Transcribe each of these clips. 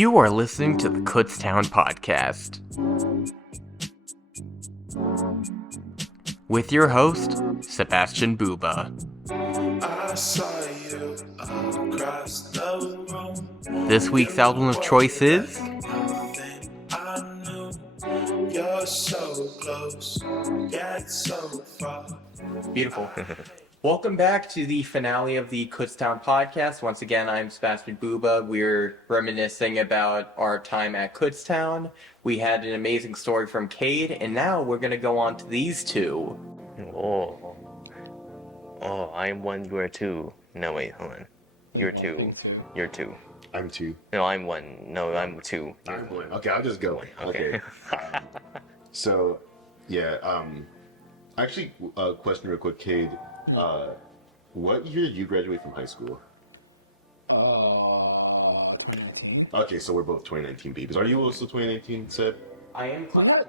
You are listening to the Kutztown podcast with your host, Sebastian Bubba. This week's album of choice is beautiful. Welcome back to the finale of the Kutztown podcast. Once again, I'm Sebastian Bubba. We're reminiscing about our time at Kutztown. We had an amazing story from Cade, and now we're going to go on to these two. I'm one, you are two. No, wait, hold on. You're one, thing two. You're two. I'm two. No, I'm one. No, I'm two. I'm one. Okay, I'll just go. Okay. Actually, question real quick, Cade. What year did you graduate from high school? 2019. Okay, so we're both 2019 babies. Are you also 2019, Seb? I am. We had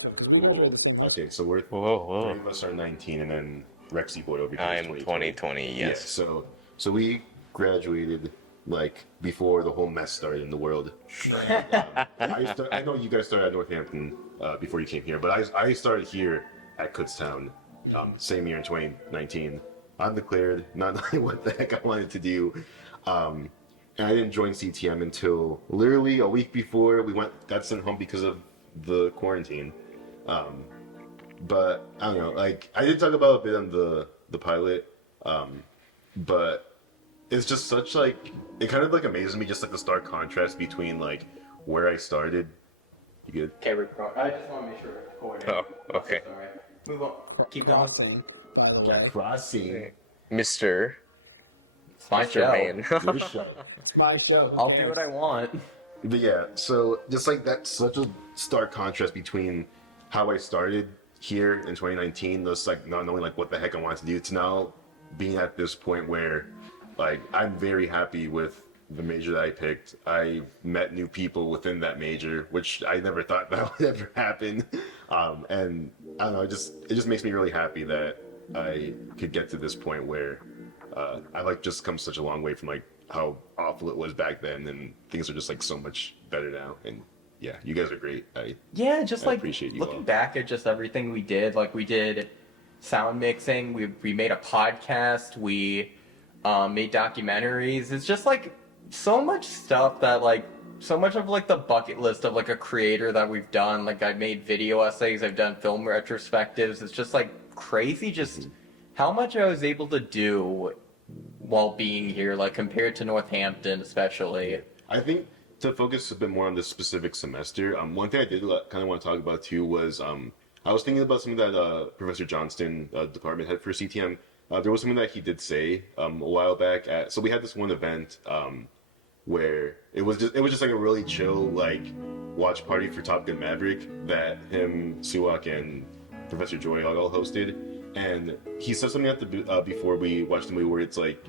to because we graduated the same high school. Okay, so we're Whoa. three of us are 19, and then Rexy boy over here. I'm 2020, yes. Yeah, so we graduated like before the whole mess started in the world. Yeah. I know you guys started at Northampton before you came here, but I started here at Kutztown, same year in 2019. Undeclared, not knowing what the heck I wanted to do. And I didn't join CTM until literally a week before we got sent home because of the quarantine. But I don't know, like I did talk about a bit on the pilot, but it's just such like, it kind of like amazes me just like the stark contrast between like where I started. You good? Okay, we're going. I just want to make sure it's recording. Oh, okay. Sorry. Move on. Keep Crossing, by the way. Crossing. Mr. It's my show. Man. Your show. It's my show. Who I'll cares? do what I want. But yeah, so just like that's such a stark contrast between how I started here in 2019, just like not knowing like what the heck I wanted to do, to now being at this point where like I'm very happy with the major that I picked. I met new people within that major, which I never thought that would ever happen. And I don't know, it just makes me really happy that I could get to this point where I like just come such a long way from like how awful it was back then, and things are just like so much better now. And yeah, you guys are great. I Like appreciate you looking all. back at just everything we did. Like we did sound mixing. We made a podcast. We made documentaries. It's just like so much stuff that like so much of like the bucket list of like a creator that we've done. Like I've made video essays. I've done film retrospectives. It's just like crazy. Just how much I was able to do while being here, like compared to Northampton, especially. I think to focus a bit more on this specific semester, one thing I did kind of want to talk about too was I was thinking about something that Professor Johnston, department head for CTM, there was something that he did say a while back at. So we had this one event where it was just like a really chill like watch party for Top Gun Maverick that him, Suwak, and Professor Joy all hosted. And he said something at the before we watched the movie where it's like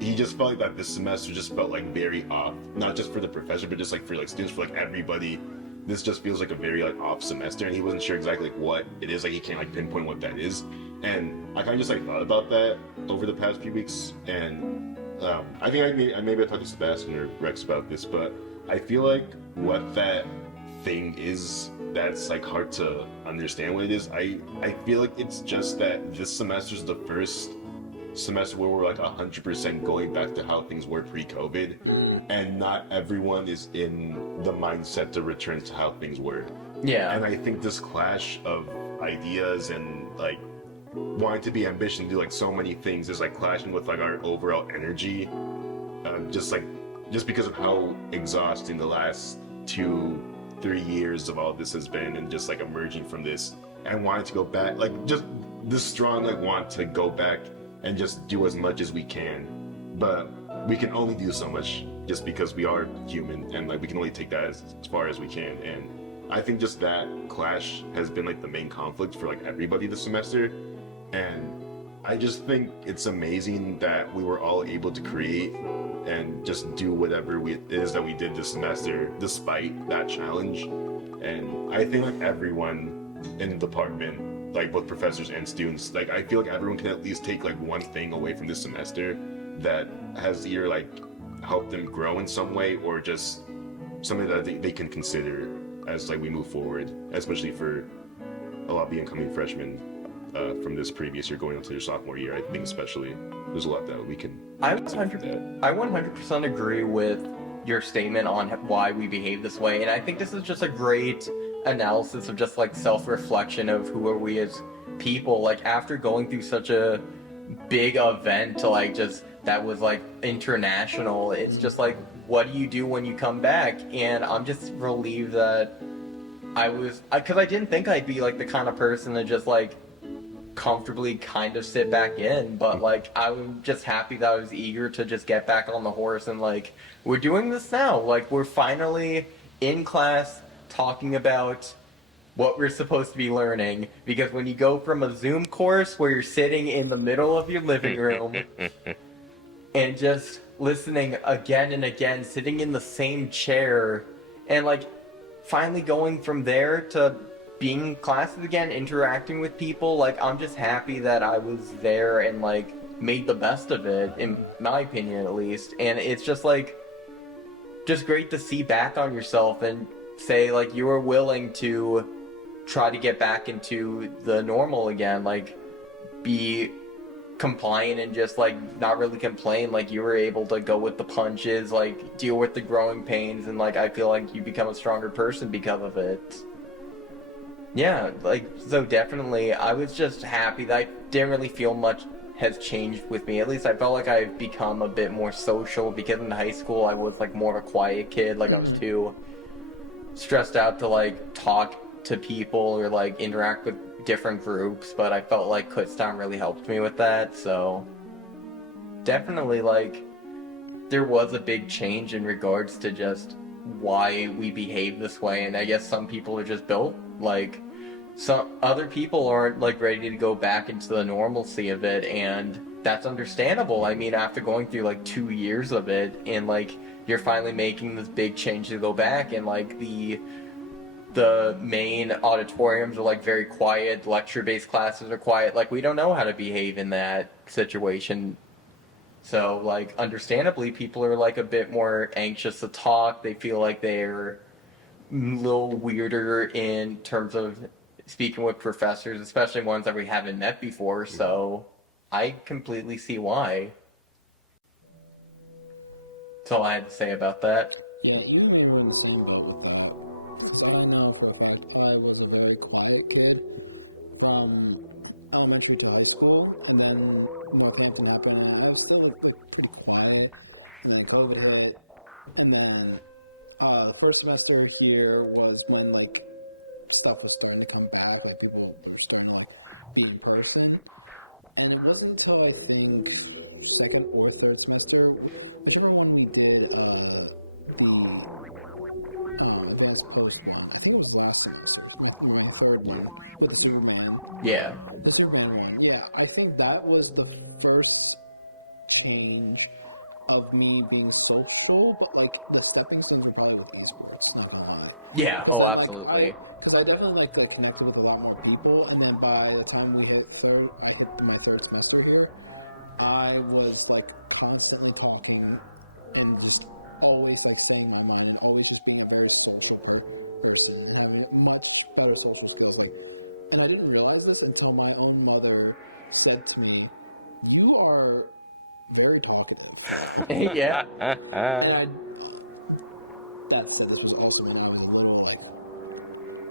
he just felt like that this semester just felt like very off, not just for the professor but just like for like students, for like everybody. This just feels like a very like off semester, and he wasn't sure exactly like what it is. Like he can't like pinpoint what that is. And I kind of just like thought about that over the past few weeks, and I think I maybe talked to Sebastian or Rex about this, but I feel like what that thing is that's like hard to understand what it is. I feel like it's just that this semester is the first semester where we're like 100% going back to how things were pre-COVID, and not everyone is in the mindset to return to how things were. Yeah. And I think this clash of ideas and like wanting to be ambitious and do like so many things is like clashing with like our overall energy, just because of how exhausting the last 2-3 years of all of this has been, and just like emerging from this and wanting to go back, like just this strong like want to go back and just do as much as we can, but we can only do so much just because we are human, and like we can only take that as far as we can. And I think just that clash has been like the main conflict for like everybody this semester. And I just think it's amazing that we were all able to create and just do whatever it is that we did this semester despite that challenge. And I think like everyone in the department, like both professors and students, like I feel like everyone can at least take like one thing away from this semester that has either like help them grow in some way, or just something that they can consider as like we move forward, especially for a lot of the incoming freshmen from this previous year going into their sophomore year. I think especially there's a lot that we can. I 100% agree with your statement on why we behave this way, and I think this is just a great analysis of just like self-reflection of who are we as people. Like after going through such a big event, like just that was like international, it's just like, what do you do when you come back? And I'm just relieved that because I didn't think I'd be like the kind of person to just like comfortably kind of sit back in, but like I'm just happy that I was eager to just get back on the horse, and like we're doing this now. Like we're finally in class talking about what we're supposed to be learning, because when you go from a Zoom course where you're sitting in the middle of your living room and just listening again and again, sitting in the same chair, and like finally going from there to being in classes again, interacting with people, like I'm just happy that I was there and like made the best of it, in my opinion at least. And it's just like just great to see back on yourself and say like you were willing to try to get back into the normal again, like be compliant and just like not really complain. Like you were able to go with the punches, like deal with the growing pains, and like I feel like you become a stronger person because of it. Yeah, like, so definitely, I was just happy that I didn't really feel much has changed with me. At least I felt like I've become a bit more social, because in high school I was like more of a quiet kid. Like I was too stressed out to like talk to people or like interact with different groups, but I felt like Kutztown really helped me with that. So definitely like there was a big change in regards to just why we behave this way, and I guess some people are just built like some other people aren't like ready to go back into the normalcy of it, and that's understandable. I mean, after going through like 2 years of it, and like you're finally making this big change to go back, and like the main auditoriums are like very quiet, lecture-based classes are quiet, like we don't know how to behave in that situation. So like understandably people are like a bit more anxious to talk. They feel like they're a little weirder in terms of speaking with professors, especially ones that we haven't met before. So I completely see why. That's all I had to say about that. Yeah, you and me were in the same boat with that. Because I know for a fact I was a very quiet kid from elementary to high school, and then Northampton happened, and I was still like pretty quiet, and then COVID hit, and then the first semester here was when like stuff was starting to come back, like people were starting to like be in person, and it wasn't until I think second or third semester, whichever one we did, the advanced post one. I think it was last semester. My third one with the Superman. Yeah. The Superman one. Yeah, I think that was the first change of me being social, but like the stepping stones were probably with esports, not gonna lie. Yeah. Because then like I definitely like connected with a lot more people, and then by the time we hit my third semester here, I was like constantly talking and just always like saying my mind, and always just being a very social person and having much better social skills. Like, and I didn't realize this until my own mother said to me, "You are very talkative now." Yeah. And that said, this was also when I was a little like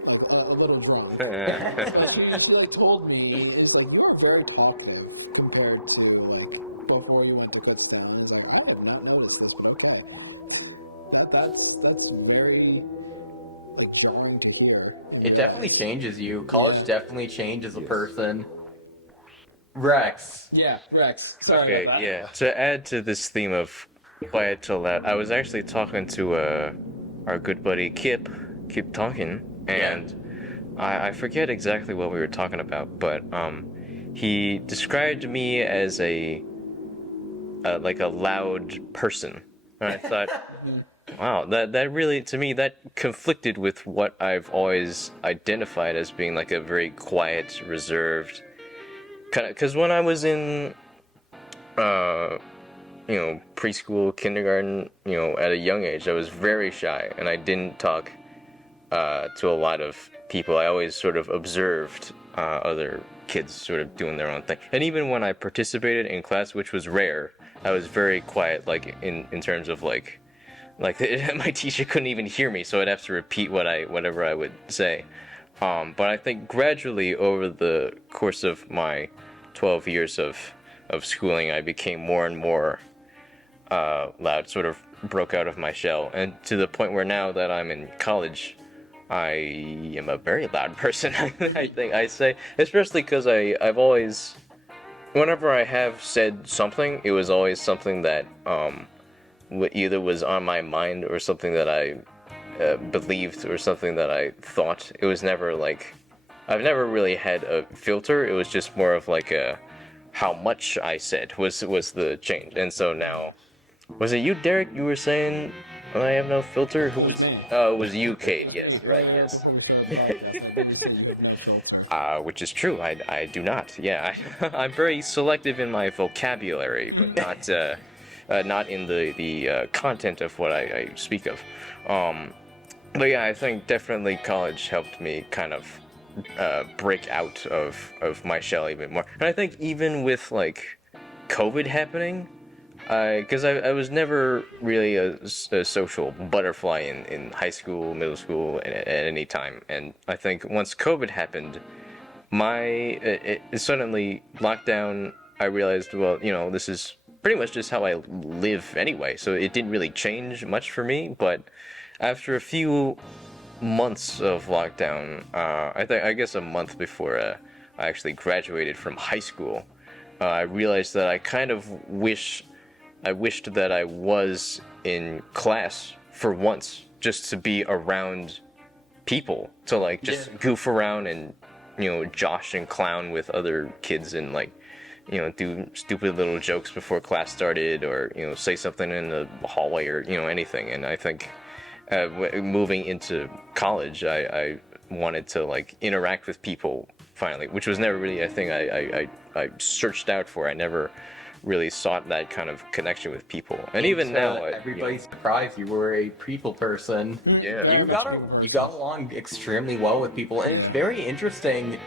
a little drunk, but she like told me, it's like, you are very talkative compared to like before you went to Kutztown. It's like, I have not noticed this, but okay. that's very like jarring to hear and It realize. definitely changes you. College definitely changes a person. Rex. Yeah, Rex. Sorry about that. Yeah, to add to this theme of quiet till loud, I was actually talking to our good buddy Kip talking, and I forget exactly what we were talking about, but he described me as a like a loud person. And I thought, wow, that really, to me, that conflicted with what I've always identified as being like a very quiet, reserved kind of. Because when I was in preschool, kindergarten, at a young age, I was very shy, and I didn't talk to a lot of people. I always sort of observed other kids sort of doing their own thing. And even when I participated in class, which was rare, I was very quiet, like in terms of like my teacher couldn't even hear me, so I'd have to repeat whatever I would say. But I think gradually over the course of my 12 years of schooling, I became more and more loud, sort of broke out of my shell, and to the point where now that I'm in college, I am a very loud person. I think I say, especially because I've always, whenever I have said something, it was always something that either was on my mind or something that I believed or something that I thought. It was never like, I've never really had a filter. It was just more of like how much I said was the change. And so now, was it you, Dereck? You were saying I have no filter? It was me. Oh, it was you, Cade. It was yes, me. right, Earlier, yes. before we started the podcast, I literally said you have no filter. Which is true. I do not. Yeah, I'm very selective in my vocabulary, but not in the content of what I speak of. But yeah, I think definitely college helped me kind of break out of my shell even more. And I think even with like COVID happening, because I was never really a social butterfly in high school, middle school, at any time. And I think once COVID happened, it suddenly lockdown, I realized, well, this is pretty much just how I live anyway. So it didn't really change much for me. But after a few months of lockdown, I guess a month before I actually graduated from high school, I realized that I kind of wished that I was in class for once, just to be around people, to like just goof around and josh and clown with other kids and like do stupid little jokes before class started, or say something in the hallway, or anything. And I think moving into college, I wanted to like interact with people finally, which was never really a thing I searched out for. I never really sought that kind of connection with people. And even now, everybody's surprised you were a people person. Very much people person. You got along extremely well with people, and it's very interesting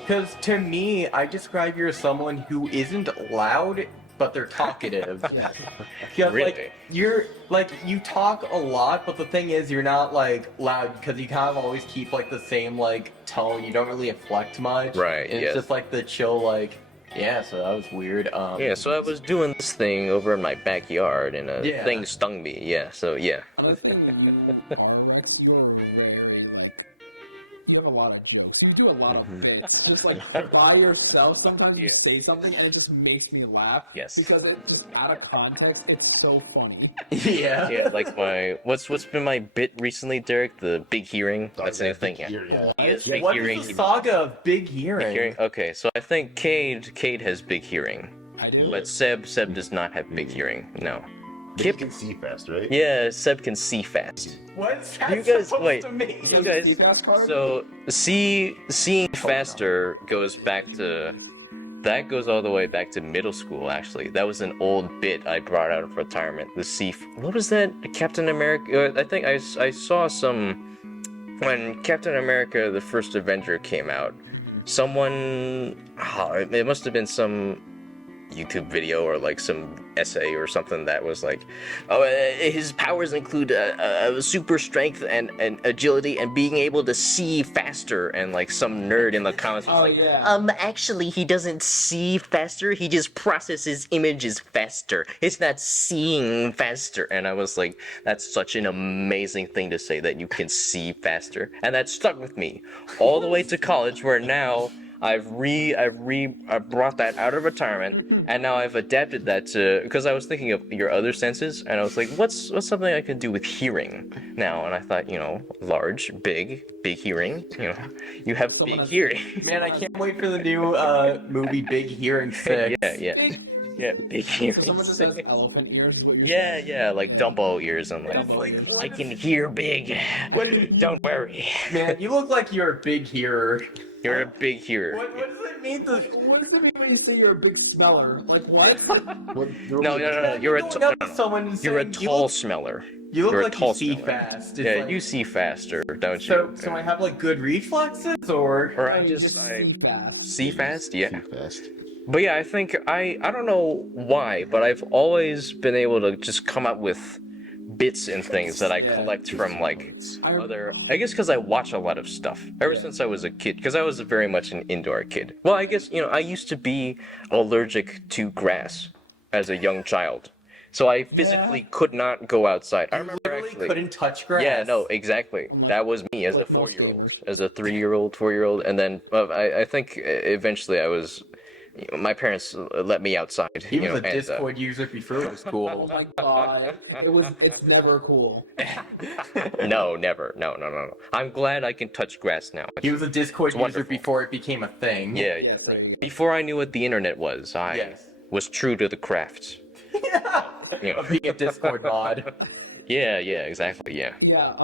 because to me, I describe you as someone who isn't loud, but they're talkative. Yes. Really? You talk a lot, but the thing is, you're not like loud because you kind of always keep like the same like tone. You don't really inflect much. Right. And it's just like the chill like. Yeah, so that was weird. So I was doing this thing over in my backyard, and a thing stung me. Yeah, so yeah. Another thing you are, Rex, you're very, like, you have a lot of jokes. You do a lot of bits. Just, like, by yourself, sometimes you say something, and it just makes me laugh. Yes. Because it just, out of context, it's so funny. Yeah. Yeah, like what's been my bit recently, Dereck? The big hearing? That's a thing. What? Big What hearing. is the saga of Big Hearing? Big hearing? Okay, so I think Cade has big hearing. I do? But Seb does not have big hearing. No. But you can see fast, right? Yeah, Seb can see fast. What's that You guys- supposed wait. to mean? Seb's a Steve-Fast card? So seeing faster goes back to that goes all the way back to middle school. Actually, that was an old bit I brought out of retirement. What was that? Captain America. I think I saw some when Captain America: The First Avenger came out. Someone, it must have been some YouTube video or like some essay or something that was like, his powers include super strength and agility and being able to see faster, and like some nerd in the comments was Oh, like, yeah. actually he doesn't see faster, he just processes images faster, it's not seeing faster. And I was like, that's such an amazing thing to say, that you can see faster. And that stuck with me all the way to college, where now I brought that out of retirement, and now I've adapted that to, because I was thinking of your other senses, and I was like, what's something I can do with hearing now? And I thought, large, big hearing. You have Someone big has- hearing. Man, I can't wait for the new movie Big Hearing 6. Yeah. Big hearing. Yeah, big hearing. So someone just has elephant ears, is what you're saying? Yeah, like Yeah. Dumbo ears. I'm like, Dumbo ears. I can hear big. I can hear. Don't worry. Man, you look like you're a big hearer. You're a big hearer. What does it mean? What does it mean when you say you're a big smeller? Like what? No. You're a you're a tall smeller. You look You're a like tall you see smeller. fast. It's Yeah, like- you see faster, don't you? So I have like good reflexes, or No, you just see fast. See fast, yeah. Fast. But yeah, I think I don't know why, but I've always been able to just come up with bits and things that I collect from like other. I guess because I watch a lot of stuff ever since I was a kid. Because I was very much an indoor kid. Well, I guess I used to be allergic to grass as a young child. So I physically could not go outside. I remember literally couldn't touch grass. Yeah, no, exactly. Unlike- that was me as like a most 4-year-old, gamers. as a 3-year-old, 4-year-old, and then I think eventually I was. My parents let me outside. He was a and, Discord user before it was cool. Oh my god. It's never cool. No, never. No. I'm glad I can touch grass now. He was a Discord user wonderful. before it became a thing. Yeah. Yes, there you go. Before I knew what the internet was, I was true to the craft. Of being a Discord mod. Yeah, exactly, yeah. Yeah,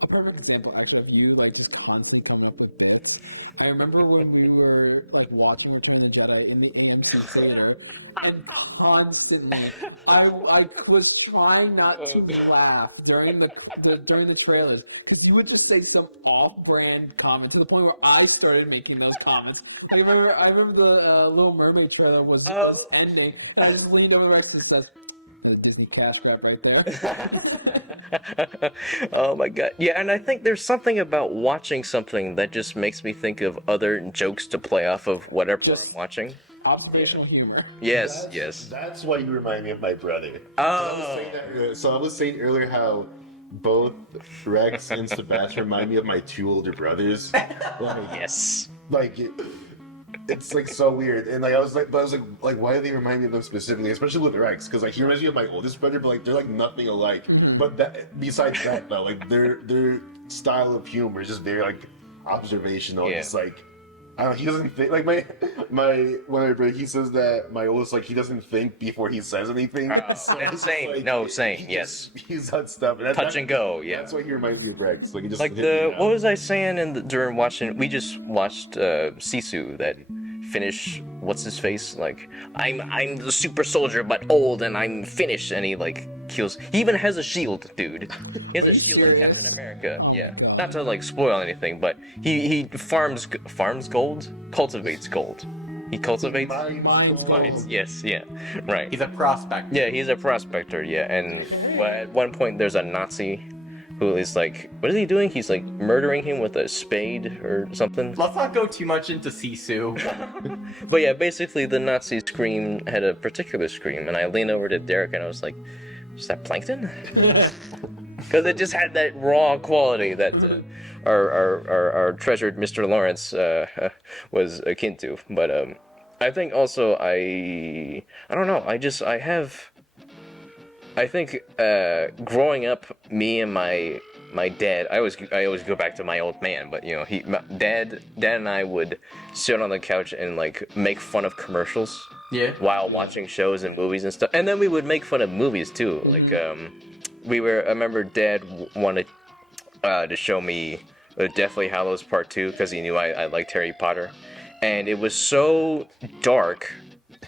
a perfect example actually of you like just constantly coming up with bits. I remember when we were like watching Return of the Jedi in the AMC theater, and constantly I was trying not to laugh during the trailers because you would just say some off-brand comment to the point where I started making those comments. Like I remember the Little Mermaid trailer was ending, and I just leaned over the Rex and says, "The Disney cash grab right there." Oh my god. Yeah, and I think there's something about watching something that just makes me think of other jokes to play off of whatever I'm watching. Observational humor. Yes. That's why you remind me of my brother. Oh. So I was saying earlier how both Rex and Sebastian remind me of my 2 older brothers. Yes. It's like so weird, and like I was like, why do they remind me of them specifically? Especially with Rex, because like he reminds me of my oldest brother, but like they're like nothing alike. But besides that, though, like their style of humor is just very like observational. Yeah. It's like I don't know. He doesn't think like my when I break. He says that my oldest like he doesn't think before he says anything. So it's Same. like, No, same. he Yes. just spews out stuff. And Touch and go. Yeah. That's why he reminds me of Rex. Like he just Like hit me out. what was I saying during watching? We just watched Sisu, that Finnish. What's his face? Like I'm the super soldier, but old, and I'm Finnish, and he like kills. He even has a shield, dude. He has Are a you shield like serious? Captain America. Oh my God. Not to like spoil anything, but he farms gold, cultivates gold. He cultivates. Mine's gold. Yes, yeah, right. He's a prospect. Yeah, he's a prospector, yeah, and but at one point there's a Nazi who is like, what is he doing? He's like murdering him with a spade or something. Let's not go too much into Sisu. But yeah, basically the Nazi scream had a particular scream, and I leaned over to Dereck and I was like, is that plankton? Because it just had that raw quality that our treasured Mr. Lawrence was akin to. But I think also I don't know. I think growing up, me and my dad, I always go back to my old man, but you know, dad and I would sit on the couch and like make fun of commercials. Yeah. While watching shows and movies and stuff, and then we would make fun of movies too. Like I remember Dad wanted to show me Deathly Hallows Part 2 because he knew I liked Harry Potter, and it was so dark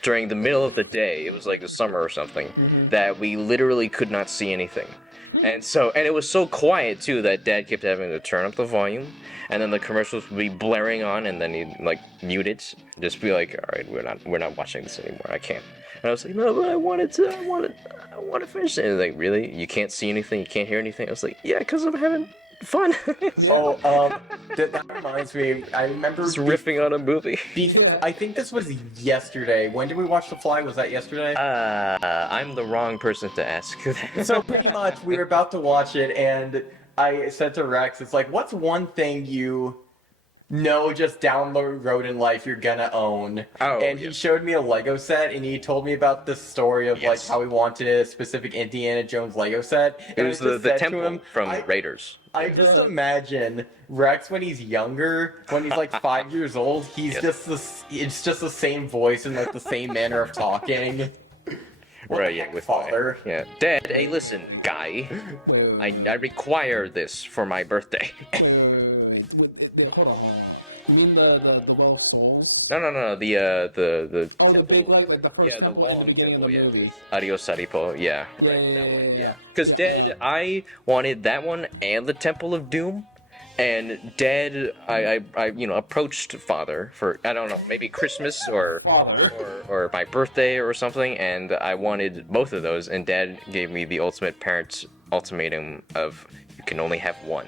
during the middle of the day, it was like the summer or something, that we literally could not see anything. And it was so quiet too that Dad kept having to turn up the volume, and then the commercials would be blaring on, and then he'd like mute it, just be like, all right, we're not watching this anymore. I can't. And I was like, no, but I want to finish it. And like, really? You can't see anything? You can't hear anything? I was like, yeah, because I'm having fun. Yeah. Oh, that reminds me. I remember Just riffing on a movie. Yeah. I think this was yesterday. When did we watch The Fly? Was that yesterday? I'm the wrong person to ask. So pretty much, we were about to watch it, and I said to Rex, "It's like, what's one thing you know just down the road in life you're gonna own?" And he showed me a Lego set, and he told me about the story of like how he wanted a specific Indiana Jones Lego set. It was the temple from Raiders. I just imagine Rex when he's younger, when he's like 5 years old, he's just it's just the same voice and like the same manner of talking. What right, the yeah, heck, with father? Yeah, Dad. Wait, Hey, listen, wait. guy. Wait. I require this for my birthday. Wait. Hold on. You mean the Well of Souls? No. The Oh, the big like the first yeah, temple in the long beginning of the temple, yeah. movie. Adios, Saripo. Yeah. Yeah. Because Yeah, Dad, I wanted that one and the Temple of Doom. And Dad, I approached Father for, I don't know, maybe Christmas or Father. or my birthday or something, and I wanted both of those, and Dad gave me the ultimate parent's ultimatum of you can only have one.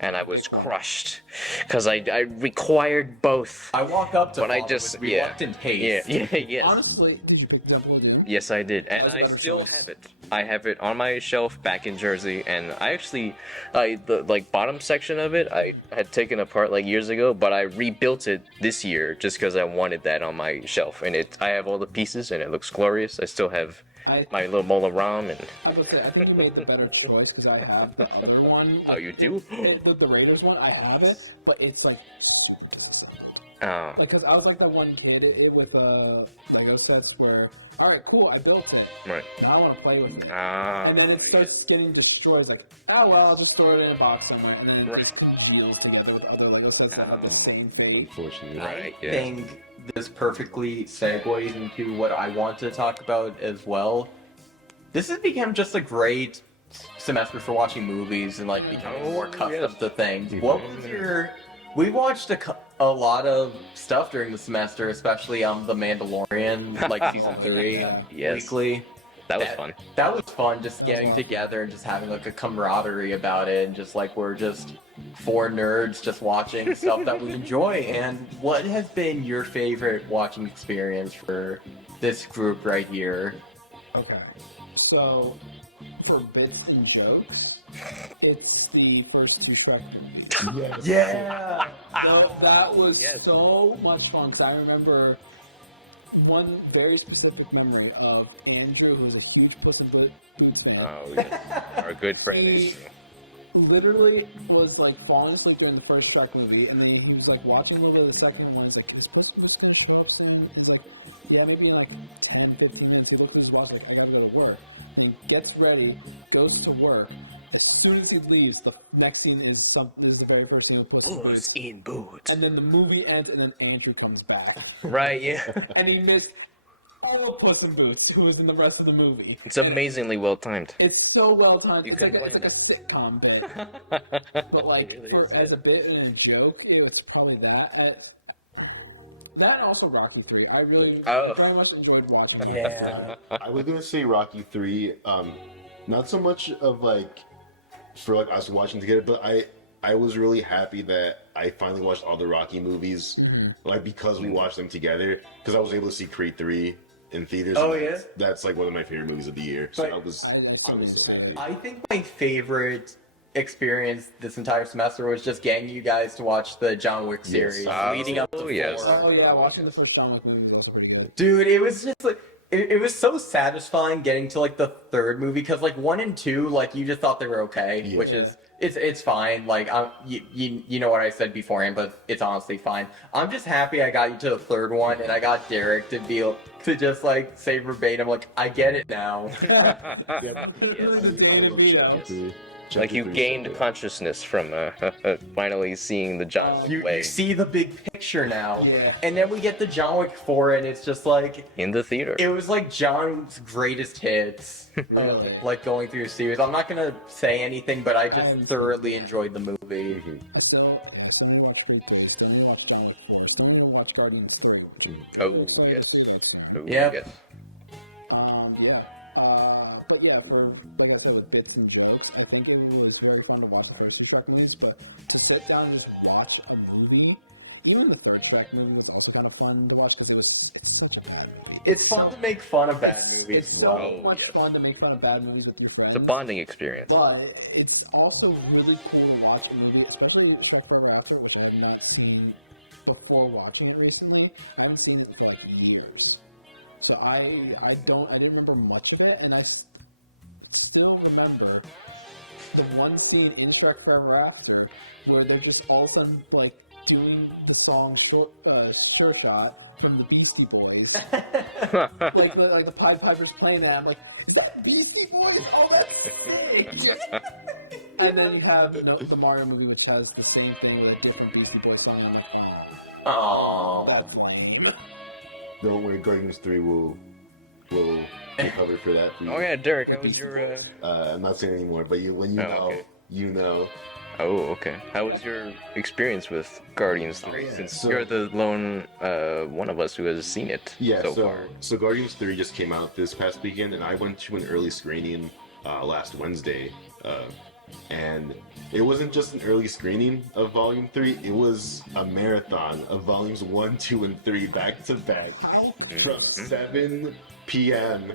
And I was pick one. crushed because I required both. I walk up to But I father just, with reluctant haste. yeah. Honestly, did you pick the Temple of Doom? Yes, I did. And That was a better I still choice. have it. I have it on my shelf back in Jersey, and I actually, the like bottom section of it, I had taken apart like years ago, but I rebuilt it this year just because I wanted that on my shelf, and I have all the pieces, and it looks glorious. I still have I my little Mola Ram, and I would say I think you made the better choice because I have the other one with you do? the Raiders one. I have it, but it's like super disassembled. oh, Like, cause I was like that one kid with Lego sets where, all right, cool, I built it. right. Now I want to play with it, Ah. and then it starts getting destroyed. It's like, oh well, I'll just store it in a box somewhere, and then it just congeals together with other Lego sets that had the same fate. Unfortunately. Right, I yeah. think this perfectly segues into what I want to talk about as well. This has become just a great semester for watching movies and like becoming more accustomed to things. What was your? We watched a lot of stuff during the semester, especially The Mandalorian, like season 3 yeah. Yes. weekly. That was fun. That was fun, just That was a getting lot of fun. together and just having like a camaraderie about it, and just like we're just four nerds just watching stuff that we enjoy. And what has been your favorite watching experience for this group right here? Okay, so for bits and jokes, it's the first two Shrek movies. Yeah. Though that was Yes. so much fun because I remember one very specific memory of Andrew, who is a huge Puss in Boots fan. Oh, yeah. Our good friend. He literally was like falling asleep during the first Shrek movie, and then he was like watching a little bit of the second one. He's like, is Puss in Boots gonna show up soon? He's like, yeah, maybe in like 10, 15 minutes. He looks at his watch like, I gotta go to work. Then gets ready, goes to work. As soon as he leaves, the next scene is the very first scene with Puss in Boots. In Boots. And then the movie ends, and then Andrew comes back. Right, yeah. And he missed all of Puss in Boots, who was in the rest of the movie. It's And amazingly well timed. it's so well timed. It's like a sitcom bit. But like for as a bit and a joke, it's probably that. That and also Rocky 3. I very much enjoyed watching Rocky 3. I was gonna say Rocky 3. Not so much of like for like us watching together, but I was really happy that I finally watched all the Rocky movies, like because we watched them together. Because I was able to see Creed 3 in theaters. Oh, and yeah? that's like one of my favorite movies of the year. So But I was. I still need to see it. I think my favorite experience this entire semester was just getting you guys to watch the John Wick series Yes. leading up to Oh, yes. 4. Oh yeah, watching the first John Wick movie was also pretty good. Dude, it was just like it was so satisfying getting to like the third movie because like 1 and 2 like you just thought they were okay, Yeah. which Yeah. is it's fine. Like you know what I said beforehand, but it's honestly fine. I'm just happy I got you to the third one and I got Dereck to just like say verbatim like I get it now. Literally the day to veto. Like you gained consciousness from finally seeing the John you way see the big picture now. Yeah. And then we get the John Wick 4 and it's just like in the theater. it was like John's greatest hits. Really? Like going through the series. I'm not gonna say anything, but I haven't just seen- thoroughly yeah. enjoyed the movie. I still need to watch Creed 3. Still need to watch John Wick 4. Still need to watch Guardians 3, which I'm really excited to see that soon. Yeah. Yeah. But yeah, for like I said, with bits and jokes, I think it was very fun to watch the first two Shrek movies, but to sit down and just watch a movie, even the third Shrek movie was also kind of fun to watch because it's such a bad movie. It's fun to make fun of bad movies. It's so much fun to make fun of bad movies with your friends. Bonding experience. But it's also really cool to watch a movie, especially Shrek Forever After, which I have not seen before watching it recently. I haven't seen it for like years. So I didn't remember much of it, and I still remember the one scene in Shrek Forever After where they're just all of a sudden like doing the song Sure Shot from the Beastie Boys. like the Pied Piper's playing that. I'm like, is that Beastie Boys? Oh, that's sick. And then you have the Mario movie, which has the same thing with a different Beastie Boys song. And I'm like, oh, that's lame. Don't worry, Guardians 3 will recover for that. For you. Oh yeah, Dereck. With how was Beastie your, Boys? I'm not saying anymore, but when you know, okay. you know. Oh, okay. How was your experience with Guardians 3? yeah, Since so- you're the lone one of us who has seen it Yeah, so far. so Guardians 3 just came out this past weekend, and I went to an early screening last Wednesday. And it wasn't just an early screening of Volume 3, it was a marathon of Volumes 1, 2, and 3 back to back. How could you? From 7 p.m.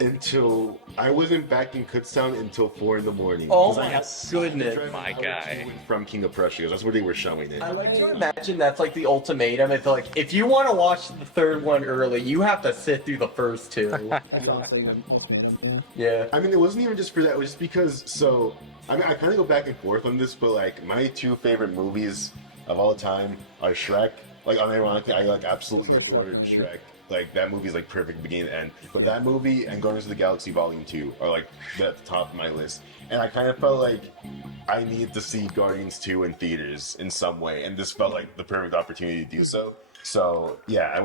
until I wasn't back in Kutztown until 4 in the morning. Oh 'Cause my I had to goodness. drive an My hour guy. to and from King of Prussia, because that's where they were showing it. I like to imagine that's like the ultimatum. It's like, if you want to watch the third one early, you have to sit through the first two. It's honestly an ultimatum. Yeah. Yeah. I mean, it wasn't even just for that. It was just because. So, I mean, I kind of go back and forth on this, but like my two favorite movies of all time are Shrek. Like, unironically, I like absolutely The first Shrek adore movie. Like that movie is like perfect beginning to end. But Yeah. that movie and Guardians of the Galaxy Volume 2 are like at the top of my list. And I kind of felt like I needed to see Guardians 2 in theaters in some way, and this felt like the perfect opportunity to do so. So yeah, I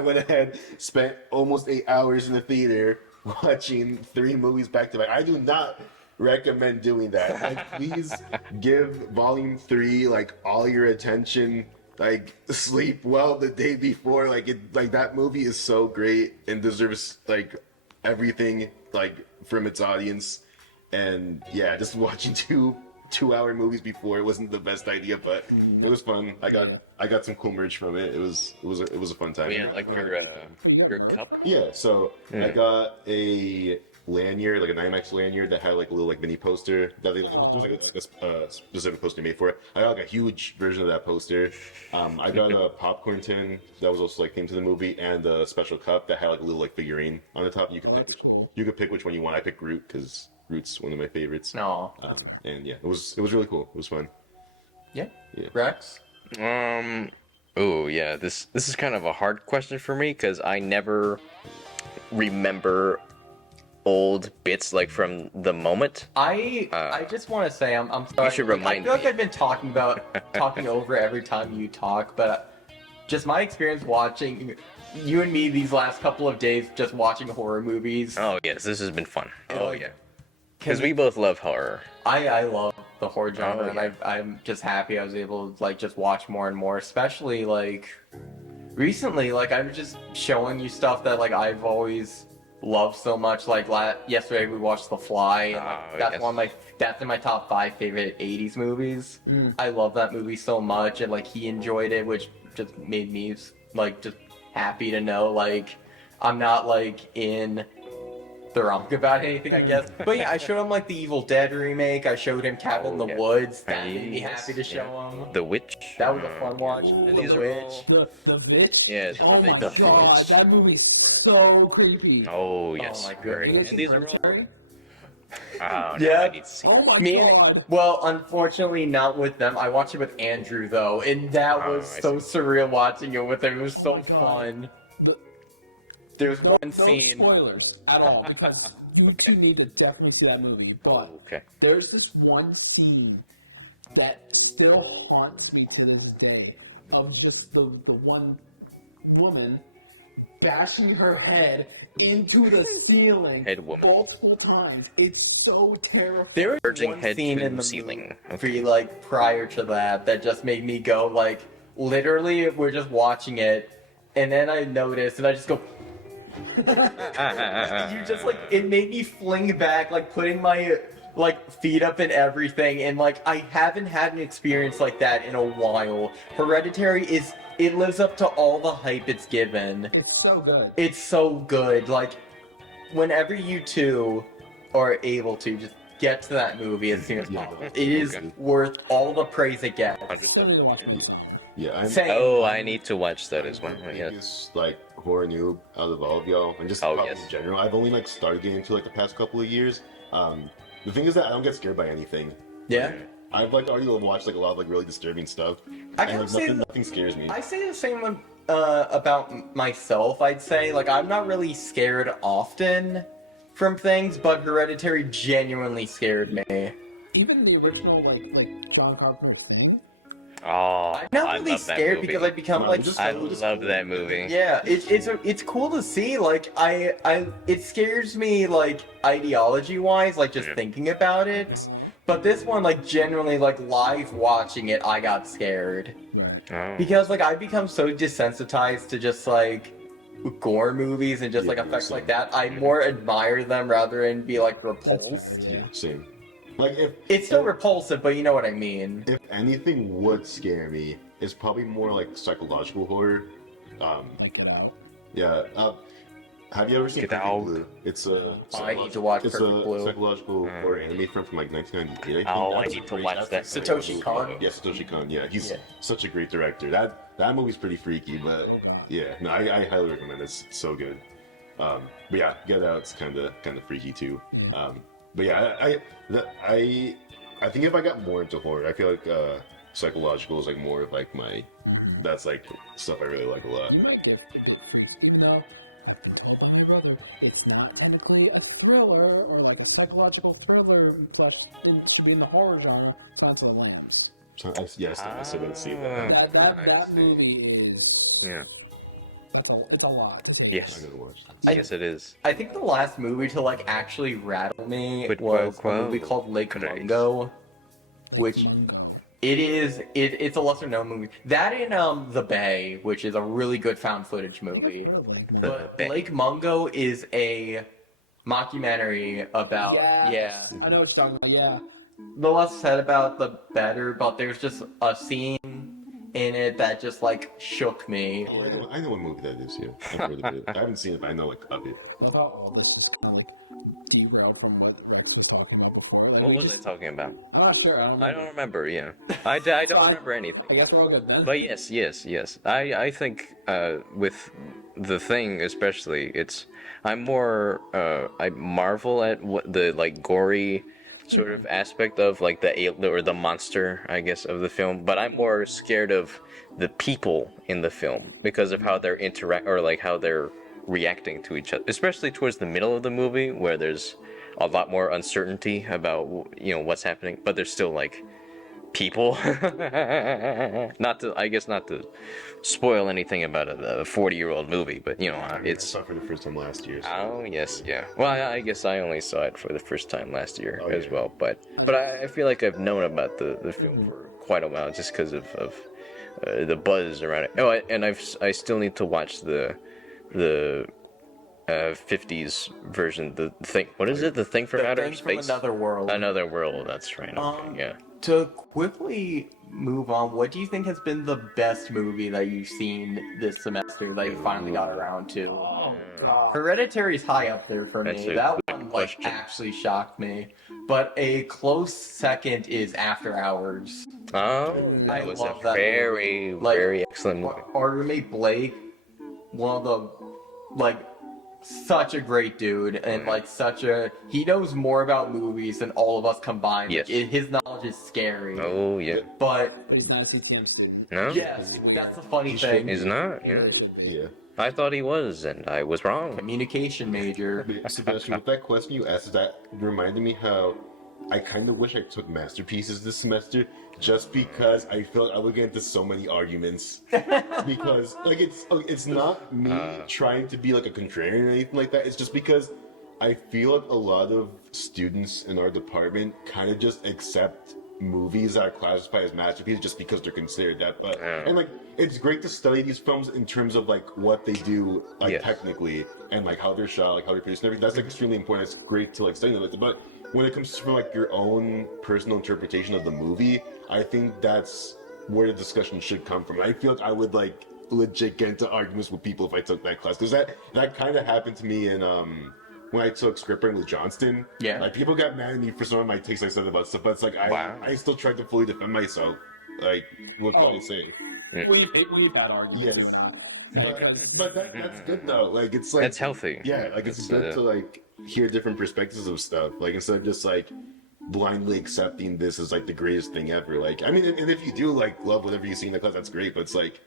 went ahead, spent almost 8 hours in the theater watching 3 movies back to back. I do not recommend doing that. Like, please give Volume 3 like all your attention. Like, sleep well the day before. Like that movie is so great and deserves like everything like from its audience. And yeah, just watching 2-hour movies before it wasn't the best idea, but it was fun. I got some cool merch from it. It was a fun time. Yeah, like your, Oh, you got your merch cup? from it? Yeah, so I got a lanyard, like an IMAX lanyard that had like a little like mini poster that they that's- like a specific poster made for it. I got like a huge version of that poster. I got a popcorn tin that was also like themed to the movie, and a special cup that had like a little like figurine on the top. You could Oh, pick that's cool. You could pick which one you want. I picked Groot because Groot's one of my favorites. No. That's fair. And yeah, it was really cool. It was fun. Yeah. Yeah. Rex? Oh yeah, this is kind of a hard question for me because I never remember old bits like from the moment. I just want to say I'm sorry. You should remind I feel like me. I've been talking over every time you talk, but just my experience watching you and me these last couple of days, just watching horror movies. Oh yes, this has been fun. Oh like, yeah, because we both love horror. I love the horror genre, Oh, yeah. and I'm just happy I was able to like just watch more and more, especially like recently. Like I was just showing you stuff that like I've always loved so much. Like yesterday we watched The Fly, and like, Oh, that's yes. one of my in my top 5 favorite '80s movies. I love that movie so much, and like he enjoyed it, which just made me like just happy to know like I'm not like in the wrong about anything, I guess. But yeah, I showed him like the Evil Dead remake. I showed him Cabin in the yeah. Woods. That made me Yes, happy to show him. The Witch. That was a fun watch. Ooh, The Witch. the Vitch. Yeah, Oh my the god, that movie's so creepy. Oh yes. my goodness. Have you guys seen These are all- Hereditary? Oh, no, Yeah. I need to see Oh my Me- god. Well, unfortunately, not with them. I watched it with Andrew though, and that Oh, was I so surreal watching it with him. It was Oh so my God. fun. The There's no one no scene- spoilers at all because you two need to definitely see that movie. But Okay. there's this one scene that still haunts me to this day of just the one woman bashing her head into the ceiling Head woman. multiple times. It's so terrifying. There was Urging one head scene to in the ceiling. movie, like prior to that just made me go like literally we're just watching it, and then I noticed and I just go. You just like it made me fling back, like putting my like feet up and everything, and like I haven't had an experience like that in a while. Hereditary it lives up to all the hype it's given. It's so good. It's so good. Like whenever you two are able to just get to that movie as soon as possible, it is worth all the praise it gets. I still need to watch Midsummer. Yeah, I'm Same. Oh, I need to watch that as well. the Yeah. biggest like horror noob out of all of y'all, and just Oh, probably yes. in general. I've only like started getting into like the past couple of years. The thing is that I don't get scared by anything. Yeah. I've like already watched like a lot of like really disturbing stuff, I and gotta like say nothing scares me. I say the same about myself, I'd say, like, I'm not really scared often from things, but Hereditary genuinely scared me. Even the original, like John Carpenter Thing. Oh, I'm not I really love that scared movie. because I become No, like it was just- I it was just love cool. that movie. yeah, it's cool to see. Like it scares me like ideology wise, like just thinking about it. Uh-huh. But this one, like generally, like live watching it, I got scared Right. Oh. because like I become so desensitized to just like gore movies and just like Yeah, effects same. like that. I more admire them rather than be like repulsed. That's fair. Yeah. Same. Like if It's still repulsive, but you know what I mean. if anything would scare me, it's probably more like psychological horror. Like Get Out. Yeah. Have you ever seen Get Perfect Out. Blue? It's a No. Oh, I need to watch it's Perfect a Blue. psychological horror anime from like 1998. I think. Oh, I That's need a to great- watch that's that. a great Satoshi movie. Kon? Yeah, Satoshi Kon. Yeah, he's Yeah. such a great director. That movie's pretty freaky, but Oh God. yeah, no, I highly recommend it. It's so good. But yeah, Get Out's kind of freaky too. Yeah. But yeah, I think if I got more into horror, I feel like psychological is like more of like my that's like stuff I really like a lot. You might get a bit freaked, even though I've been told by my brother it's not technically a thriller or like a psychological thriller slash it should be in the horror genre. Silence of the Lambs. So yes, I still didn't see that. That movie is it's a lot to take Yes. I in. didn't watch. Yes, it is. I think the last movie to like actually rattle me Quid was pro a quo. movie called Lake Correct. Mungo. Like Which- Mungo. It's a lesser known movie. That and The Bay, which is a really good found footage I movie. think I've heard of Lake Mungo. But Lake Mungo is a mockumentary about Yes, I know what you're talking about. Yeah, the less said about the better, but there's just a scene in it that just like shook me. Yeah. I know what movie that is. Yeah, I've heard of it. I haven't seen it, but I know like of it. I love how all this just kind of like derailed from what Rex was talking about before. Like What we was just, I talking about? I'm not sure. I don't I remember. don't remember. Yeah, I don't fine. remember anything. I guess we're all good then. But yes. I think with the thing especially, I'm more I marvel at what the like gory sort of aspect of like the monster, I guess, of the film. But I'm more scared of the people in the film because of how they're how they're reacting to each other, especially towards the middle of the movie where there's a lot more uncertainty about what's happening, but there's still like people. not to spoil anything about a 40-year-old movie, but I it's saw it for the first time last year. So. oh yes, yeah. Well, I guess I only saw it for the first time last year as yeah. well, but I feel like I've known about the film for quite a while just because of the buzz around it. Oh, and I still need to watch the 50s version. The thing. What is it? The thing from The outer Thing from space. Another World. Another world. That's right. Okay, yeah. To quickly move on, what do you think has been the best movie that you've seen this semester that you finally got around to? oh God. Hereditary's high up there for That's me. a That good one like question. actually shocked me. But a close second is After Hours. Oh, I that was love a that very, movie. Like, very excellent movie. Our roommate Blake, one of the such a great dude, and he knows more about movies than all of us combined. Yes. His knowledge is scary. Oh yeah. But But he's not a CTM student. No, yeah, it's weird. That's the funny He thing. shouldn't. he's not. He really should be. Yeah. I thought he was, and I was wrong. Communication major. But Sebastian, with that question you asked, that reminded me how I kind of wish I took masterpieces this semester, just because I felt I would get into so many arguments. Because like it's not me trying to be like a contrarian or anything like that. It's just because I feel like a lot of students in our department kind of just accept movies that are classified as masterpieces just because they're considered that. But and like it's great to study these films in terms of like what they do like Yes. technically and like how they're shot, like how they're produced and everything. That's like extremely important. It's great to like study those. But when it comes to like your own personal interpretation of the movie, I think that's where the discussion should come from. I feel like I would like legit get into arguments with people if I took that class, because that kind of happened to me in when I took scriptwriting with Johnston. Yeah. Like people got mad at me for some of my takes I said about stuff, but it's like Wow. I still tried to fully defend myself. Like what Oh. can you say? We've had arguments, Yes. you and I, because But that's good though. Like it's like That's healthy. Yeah, like it's good to like hear different perspectives of stuff. Like instead of just like blindly accepting this as like the greatest thing ever. Like I mean, and if you do like love whatever you see in the class, that's great. But it's like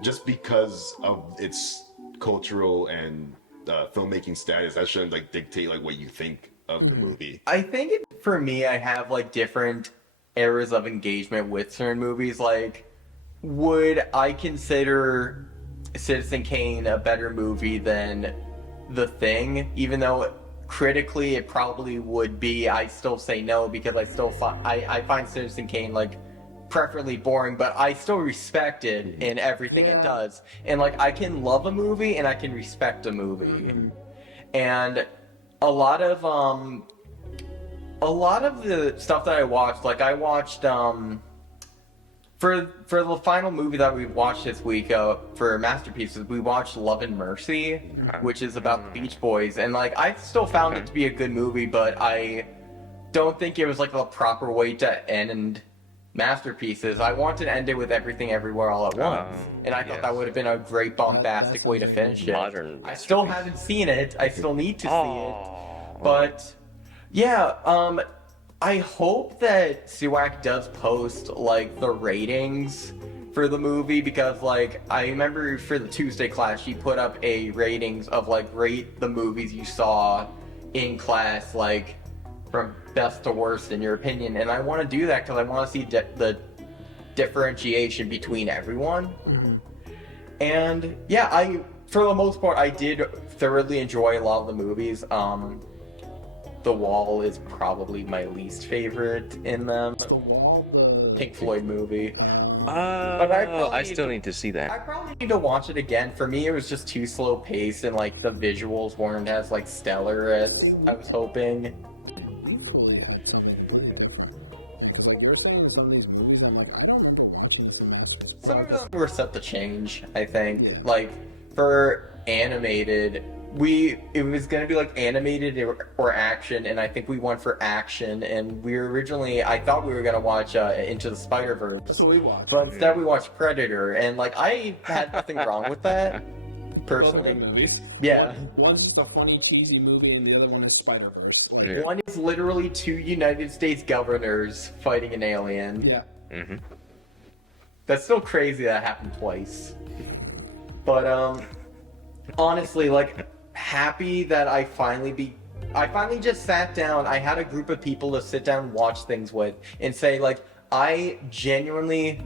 just because of its cultural and filmmaking status, that shouldn't like dictate like what you think of the movie. I think for me, I have like different eras of engagement with certain movies. Like, would I consider Citizen Kane a better movie than The Thing? Even though critically it probably would be, I still say no because I find Citizen Kane like preferably boring, but I still respect it in everything it does. And like I can love a movie and I can respect a movie. And a lot of the stuff that I watched, like I watched for the final movie that we watched this week for Masterpieces, we watched Love and Mercy, which is about the Beach Boys, and like I still found it to be a good movie, but I don't think it was like a proper way to end Masterpieces. I wanted to end it with Everything Everywhere All at Once, and I thought that would have been a great bombastic way to finish it. Modern. I still haven't seen it. I still need to see it, but yeah, I hope that Suak does post like the ratings for the movie, because like I remember for the Tuesday class she put up a ratings of like rate the movies you saw in class, like from best to worst in your opinion, and I want to do that because I want to see the differentiation between everyone. And yeah, I for the most part I did thoroughly enjoy a lot of the movies. The Wall is probably my least favorite in them. It's The Wall, the Pink Floyd movie. But I still need to see that. I probably need to watch it again. For me, it was just too slow paced, and like the visuals weren't as like stellar as I was hoping. Dude, we fully had something completely different. Because like you're saying in some of these movies, I'm like, I don't remember watching this in Masterpiece. Probably because we're set to change, I think. Yeah. Like for animated, it was gonna be like animated or action, and I think we went for action. And I thought we were gonna watch Into the Spider-Verse. that's what we watched. But instead we watched Predator, and like I had nothing wrong with that. Both are good movies. Yeah. One's just a funny, cheesy movie, and the other one is Spider-Verse. Like one is literally two United States governors fighting an alien. Yeah. That's still crazy that happened twice. But honestly, like happy that I finally just sat down. I had a group of people to sit down and watch things with and say like I genuinely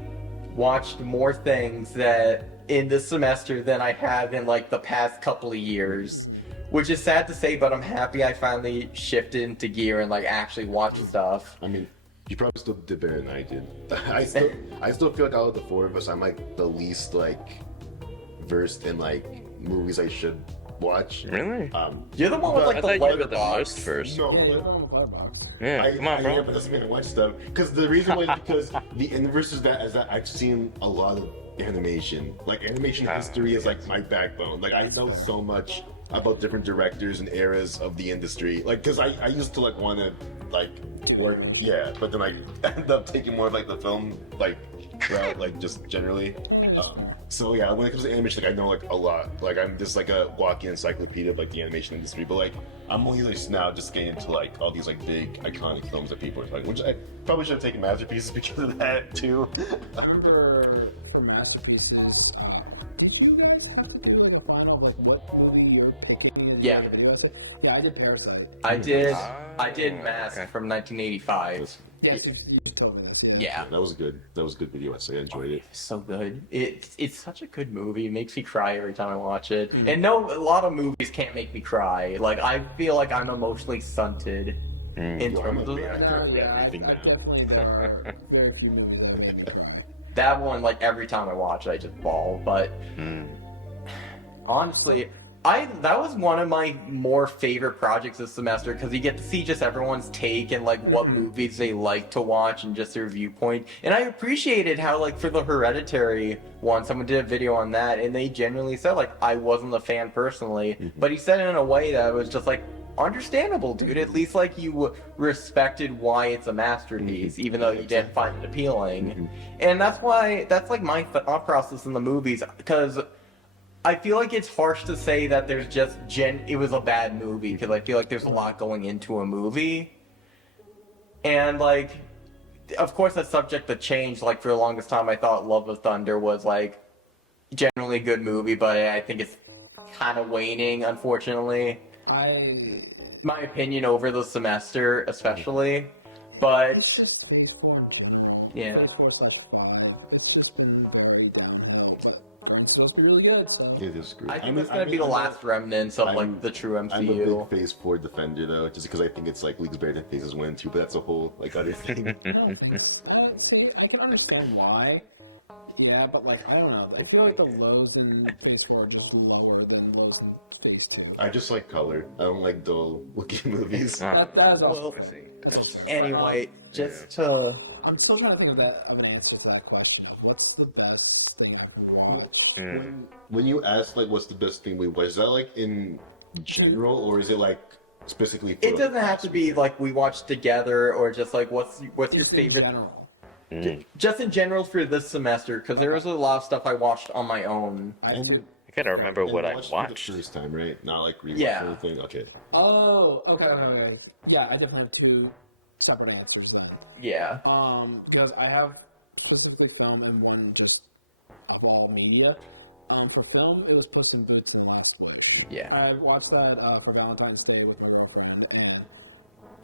watched more things that in this semester than I have in like the past couple of years, which is sad to say, but I'm happy I finally shifted into gear and like actually watched stuff. I mean, you probably still did better than I did. I still feel like out of the four of us, I'm like the least like versed in like movies I should watch. Really? You're the one with like I the thought you were the letterbox. most first. No. Yeah, you're the one with Letterboxd. Yeah, come on, I bro. am, but doesn't mean I watch stuff. Because the reason was because the inverse is that I've seen a lot of animation. Like animation history is like my backbone. Like That's I know fair. so much about different directors and eras of the industry. Like because I used to like want to like Do animation. Yeah, but then I ended up taking more of like the film like route, like just generally. Oh, that's fair. So yeah, when it comes to animation, like I know like a lot. Like I'm just like a walking encyclopedia of like the animation industry. But like I'm only like now just getting into like all these like big iconic films that people are talking. Which I probably should have taken Masterpieces because of that too. I remember for Masterpieces, did you guys have to do like a final of like what movie you're picking? Did you do like a video essay? Yeah, I did Parasite. I did Mask from 1985. Yes, you told me this. Yeah. Yeah. That was a good video essay. I enjoyed it. So good. It's such a good movie. It makes me cry every time I watch it. And no, a lot of movies can't make me cry. Like I feel like I'm emotionally stunted in terms of that. No, yeah, I've definitely, there are very few movies that have made me cry. That one, like every time I watch it, I just bawl. But honestly, that was one of my more favorite projects this semester because you get to see just everyone's take and like what movies they like to watch and just their viewpoint. And I appreciated how like for the Hereditary one, someone did a video on that and they genuinely said like I wasn't a fan personally, but he said it in a way that was just like understandable, dude. At least like you respected why it's a masterpiece, even though you didn't find it appealing. And that's like my thought process in the movies, because I feel like it's harsh to say that there's just it was a bad movie, because I feel like there's a lot going into a movie. And like, of course that's subject to change. Like for the longest time I thought Love of Thunder was like generally a good movie, but I think it's kind of waning, unfortunately. My opinion over the semester, especially. But it's just Phase 4 in general. Yeah. Phase 4/5. It's just been very downhill. But Guardians is supposed to be really good, so. It is great. I think it's gonna be the last remnants of like the true MCU. I'm a big Phase 4 defender though, just because I think it's like leagues better than Phases 1 and 2, but that's a whole like other thing. I don't think so. I don't see. I can understand why. Yeah, but like I don't know. I feel like the lows in Phase 4 are just lower than lows in Phase 2. I just like color. I don't like dull looking movies. That is also fair. That's also fair. Anyway, But just to I'm still trying to think of an answer to that question of what's the best thing I've watched. When you ask like what's the best thing we watched, is that like in general or is it like specifically? For it doesn't have to be like we watched together or just like what's Just your in favorite- general. Just in general for this semester, because there was a lot of stuff I watched on my own. I have two. I gotta remember And what I watched it watched. the first time, right? Not like rewatch Yeah. everything. Okay. Oh, okay. Yeah, I definitely have two separate answers then. Yeah. Because I have specifically film and one just of all media. For film, it was Puss in Boots and The Last Wish. Yeah. I watched that for Valentine's Day with my girlfriend, and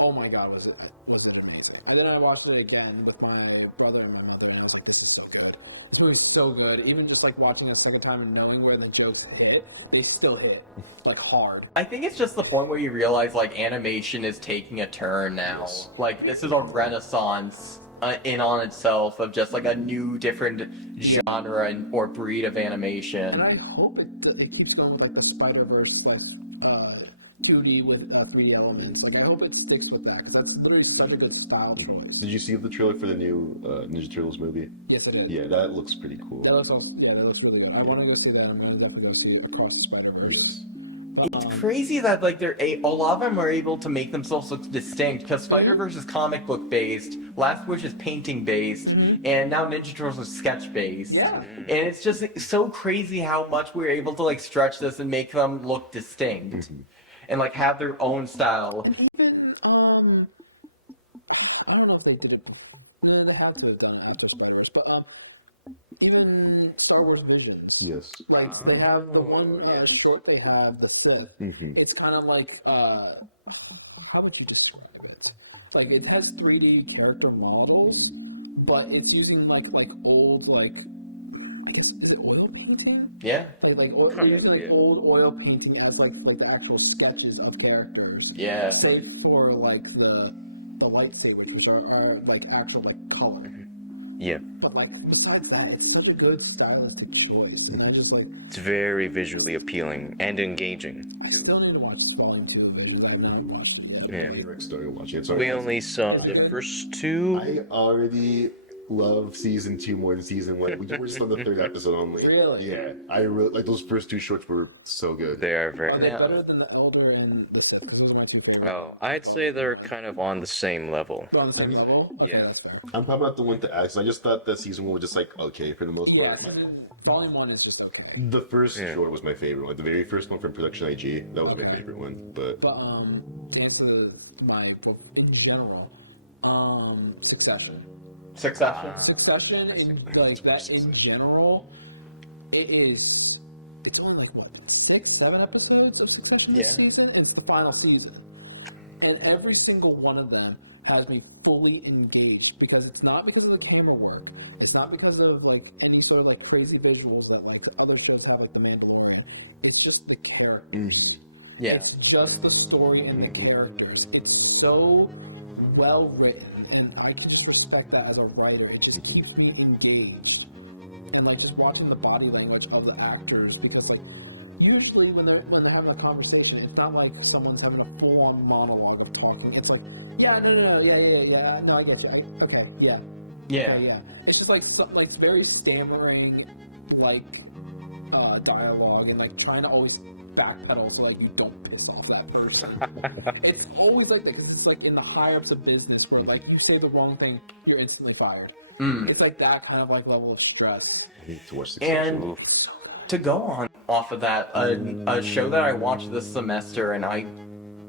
oh my god, was it amazing! And then I watched it again with my brother and my mother, and I was like, "This is so good. This movie's so good." Even just like watching it a second time and knowing where the jokes hit, they still hit like hard. I think it's just the point where you realize like animation is taking a turn now. Like this is a renaissance in on itself of just like a new, different genre or breed of animation. And I hope it keeps going with like the Spider-Verse / 2D with 3D elements. Like I hope it sticks with that because that's literally such a good style choice. Did you see the trailer for the new Ninja Turtles movie? Yes, I did. Yeah, that looks pretty cool. That looks really good. I want to go see that. I'm going to definitely go see Across the Spider-Verse. But It's crazy that like a lot of them are able to make themselves look distinct because Spider-Verse is comic book based, Last Wish is painting based, and now Ninja Turtles is sketch based. yeah, And it's just so crazy how much we're able to like stretch this and make them look distinct and like have their own style. and even I don't know if they did it before. No, they had to have done it after Spider-Verse, but even Star Wars Visions. Yes. Like they have the one short they have, the Sith. It's kind of like how would you describe it? Like it has 3D character models, but it's using like old like I guess is it oil painting? Yeah. Like they're using like old oil painting as like the actual sketches of characters. Yeah. Save for like the lightsabers, which are like actual like color. Yeah, But like besides that, it's such a good stylistic choice, and I just like it's very visually appealing and engaging. I still need to watch Volume 2 of Visions. I have not watched it yet, Yeah. but like Rex started watching it. Sorry. We only saw Is it the good? first two. I already love season 2 more than season 1. We were just on the 3rd episode only. really, Yeah, I really like those first 2 shorts were so good. They are very. are they better than the Elder and the Sith? Because those are my two favorite. Oh, in I'd say Volume they're 1. kind of on the same level. They're on the same level. Okay, that's fair. I'm probably not the one to ask. I just thought that season 1 was just like okay for the most Yeah, part. Volume 1 is just okay. The first Yeah. short was my favorite one. The very first one from Production IG. That was my Okay. favorite one. But But to answer in general, Succession. Succession in like that in general, it's only like what 6-7 episodes of Succession this season, and it's the final season, and every single one of them has me fully engaged because it's not because of the camera work, it's not because of like any sort of like crazy visuals that like other shows have like The Mandalorian. It's just the characters. Yeah. It's just the story and the characters. It's so well written, and I can just respect that as a writer. It just keeps me engaged, and like just watching the body language of the actors, because like usually when they're having a conversation, it's not like someone's having a full-on monologue of talking. It's like no, yeah, no, I get you, okay, yeah, okay, yeah. It's just like something like it's very stammering like dialogue, and like trying to always backpedal so like you don't piss off that person. It's always like that because it's like in the higher ups of business where like you say the wrong thing, you're instantly fired. It's like that kind of like level of stress. I need to watch the And It's so good. to go on off of that, a show that I watched this semester and I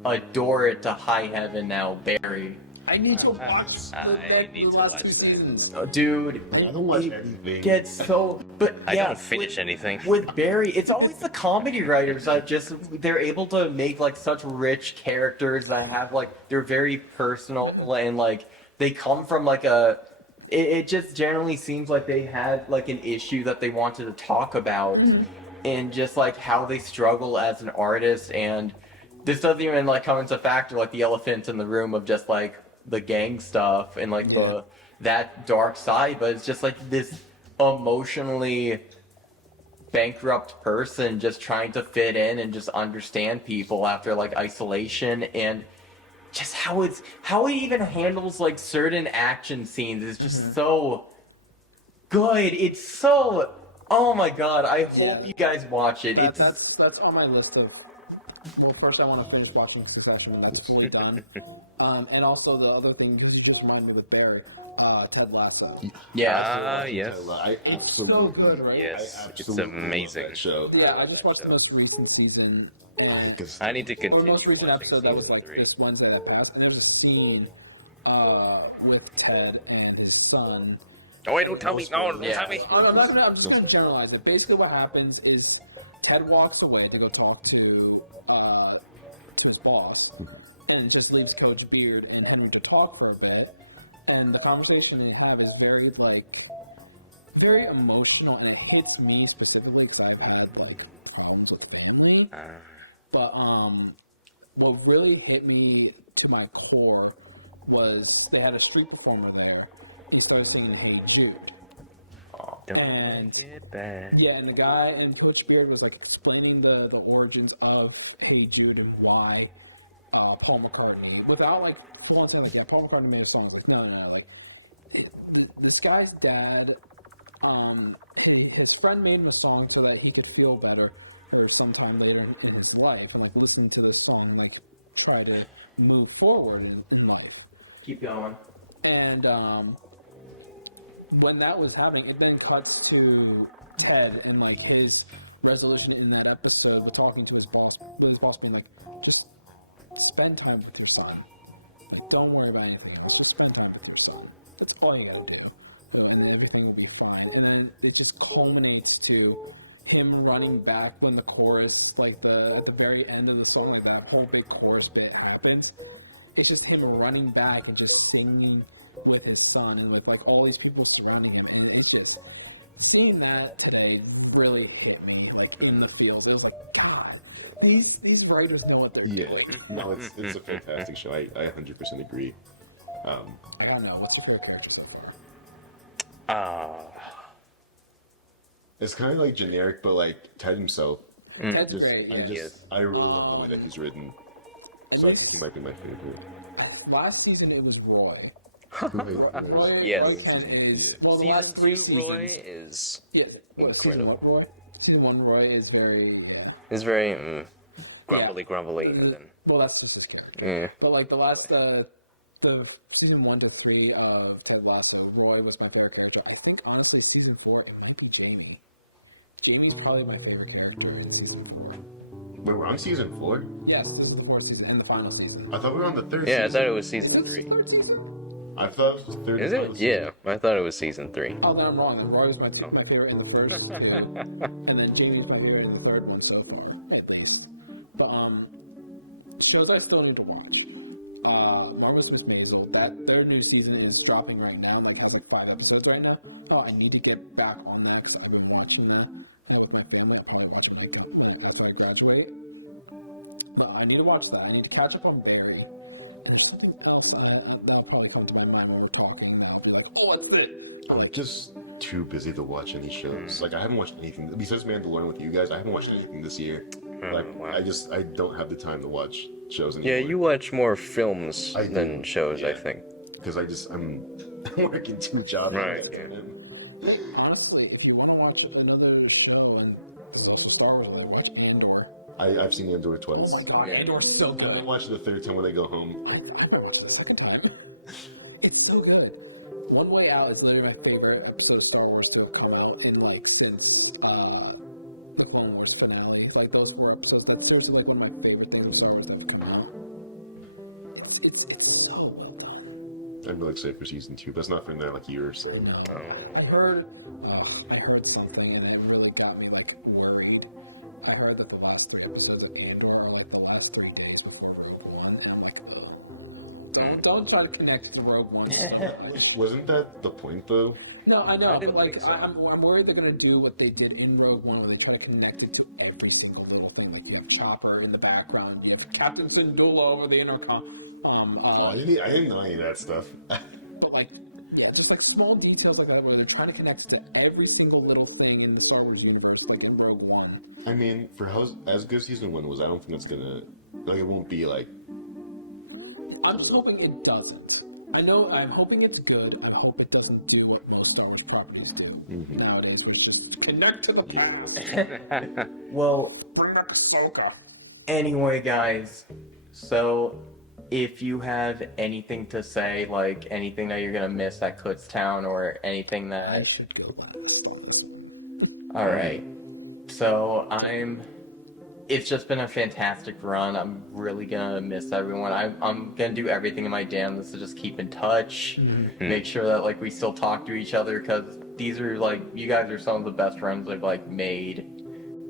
adore it to high heaven now, Barry. I need to watch the last two seasons. Dude, I don't watch anything. gets so. But I yeah, don't finish anything. with Barry, it's always the comedy writers that just they're able to make like such rich characters that have like they're very personal and like they come from like a. It just generally seems like they had like an issue that they wanted to talk about, and just like how they struggle as an artist. And this doesn't even like come into factor like the elephant in the room of just like the gang stuff and like that dark side, but it's just like this emotionally bankrupt person just trying to fit in and just understand people after like isolation, and just how he even handles like certain action scenes is just so good. It's so, oh my god, I hope you guys watch it. That's on my list of. Well, first I want to finish watching Succession when that's fully done. And also the other thing, because you just reminded me with Barry, Ted Lasso. Yeah, Yes. It's so good, right? Yes. I absolutely It's amazing. love that show. Yeah, I just watched the most recent season and I need to continue. or most recent episode that was like this Wednesday that passed, and there's a scene with Ted and his son. Oh, wait, don't tell me. No, don't tell me. I'm not gonna. I'm just gonna generalize it. Basically, what happens is Ted walks away to go talk to his boss, and just leaves Coach Beard and Henry to talk for a bit. And the conversation they have is very very emotional, and it hits me specifically because I've had like problems with family. But what really hit me to my core was they had a street performer there, and he started singing "Hey Jude." And and the guy and Coach Beard was like explaining the origins of "Hey Jude" and why Paul McCartney, without like full on saying like, yeah, Paul McCartney made a song. It's like, no, like this guy's dad, his friend made him a song so that he could feel better or sometime later in his life, and like listen to this song and like try to move forward in life. keep going. And when that was happening, it then cuts to Ted and like his resolution in that episode with talking to his boss, with his boss being like, just spend time with your son. Like, don't worry about anything else. Just spend time with your son. That's all you got to do. And then everything will be fine. And then it just culminates to him running back when the chorus, like at the very end of the song, like that whole big chorus bit happens. It's just him running back and just singing with his son and with like all these people surrounding him. And it's just seeing that today really hit me like in the feels. It was like, God, these writers know what they're doing. No, it's a fantastic show. I 100% agree. I gotta know, what's your favorite character so far? It's kind of like generic, but like Ted himself. Ted's great, yeah. I really love the way that he's written. At He least might be my favorite. last season it was Roy. Roy Kent is, well, the last 3 seasons. Yes, what season? What Roy? Season 1 Roy is very It's very grumbly. Well, that's just his character. Yeah. But like the last the season 1 to 3 of Ted Lasso, Roy was my favorite character. I think honestly season 4 it might be Jamie. Jamie's probably my favorite character in season 4. Wait, we're on season 4? Yes, this is the 4th season and the final season. I thought we were on the 3rd Yeah, I season. thought it was season Is it 3. the 3rd season? I thought it was the 3rd Is and final it? season. Yeah, I thought it was season 3. Oh, then I'm wrong. Then Roy was my favorite in the first 2, and then Jamie's my favorite in the 3rd one so far, at least. But shows I still need to watch. Marvelous Miss Maisel, that their new season is dropping right now, like has like 5 episodes right now. Oh, I need to get back on that because I've been watching that with my family. I'll probably watch it after I graduate. But I need to watch that. I need to catch up on Barry. And there's something else that'll probably come to my mind when we're talking. That I'll be like, oh, what's it? But like, Just too busy to watch any shows. Like I haven't watched anything besides Mandalorian with you guys. I haven't watched anything this year. Like I don't have the time to watch shows anymore. Yeah, you watch more films I do, than shows, I yeah. think. Because I'm working 2 jobs. Right. hey, honestly, if you want to watch another show, and this is also Star Wars related, watch Andor. I've seen Andor twice. Oh my God, Andor's so I'm good. watching the 3rd time when I go home. I might watch it a second time. It's so good. One Way Out is literally my favorite episode of Star Wars to have come out in like since the Clone Wars finale. Like those 4 episodes. That's seriously like one of my favorite things of Star Wars that have come out. It's so well done. I'm really excited for season 2, but it's not for another like year or so. I know. I heard something, and it really got me like worried. I heard that the last 3 episodes of Andor are like the last 3 days before Rogue One, and I'm like, oh no, don't try to connect it to Rogue One so much. Wasn't that the point though? No, I know, but like I'm worried they're gonna do what they did in Rogue One, where they try to connect it to every single little thing. Like you have Chopper in the background, you have Captain Syndulla over the intercom. I didn't know any of that stuff. But like, yeah, just like small details like that, where they're trying to connect it to every single little thing in the Star Wars universe, like in Rogue One. I mean, for as good as season 1 was, I don't think that's gonna like it won't be like. I'm just hoping it doesn't. I'm hoping it's good. I hope it doesn't do what most Star Wars properties do nowadays, which is just connect to the past. Well, Bring back Ahsoka. anyway, guys, so if you have anything to say, like anything that you're gonna miss at Kutztown or anything that I should go last on this one. all right. So it's just been a fantastic run. I'm really gonna miss everyone. I'm gonna do everything in my damnedest to just keep in touch, make sure that like we still talk to each other, because these are like, you guys are some of the best friends I've like made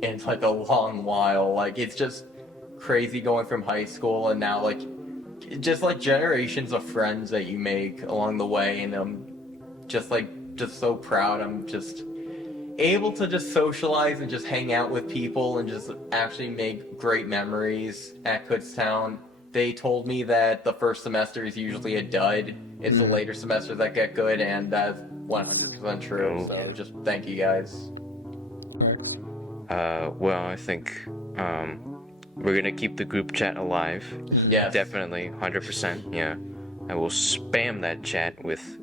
in like a long while. Like it's just crazy going from high school and now like just like generations of friends that you make along the way, and I'm just so proud. I'm just able to just socialize and just hang out with people and just actually make great memories at Kutztown. They told me that the first semester is usually a dud. It's the later semesters that get good, and that's 100% true. So yeah. just thank you guys. Rex. Well, I think we're gonna keep the group chat alive. Yes. Definitely, 100%. Yeah, I will spam that chat with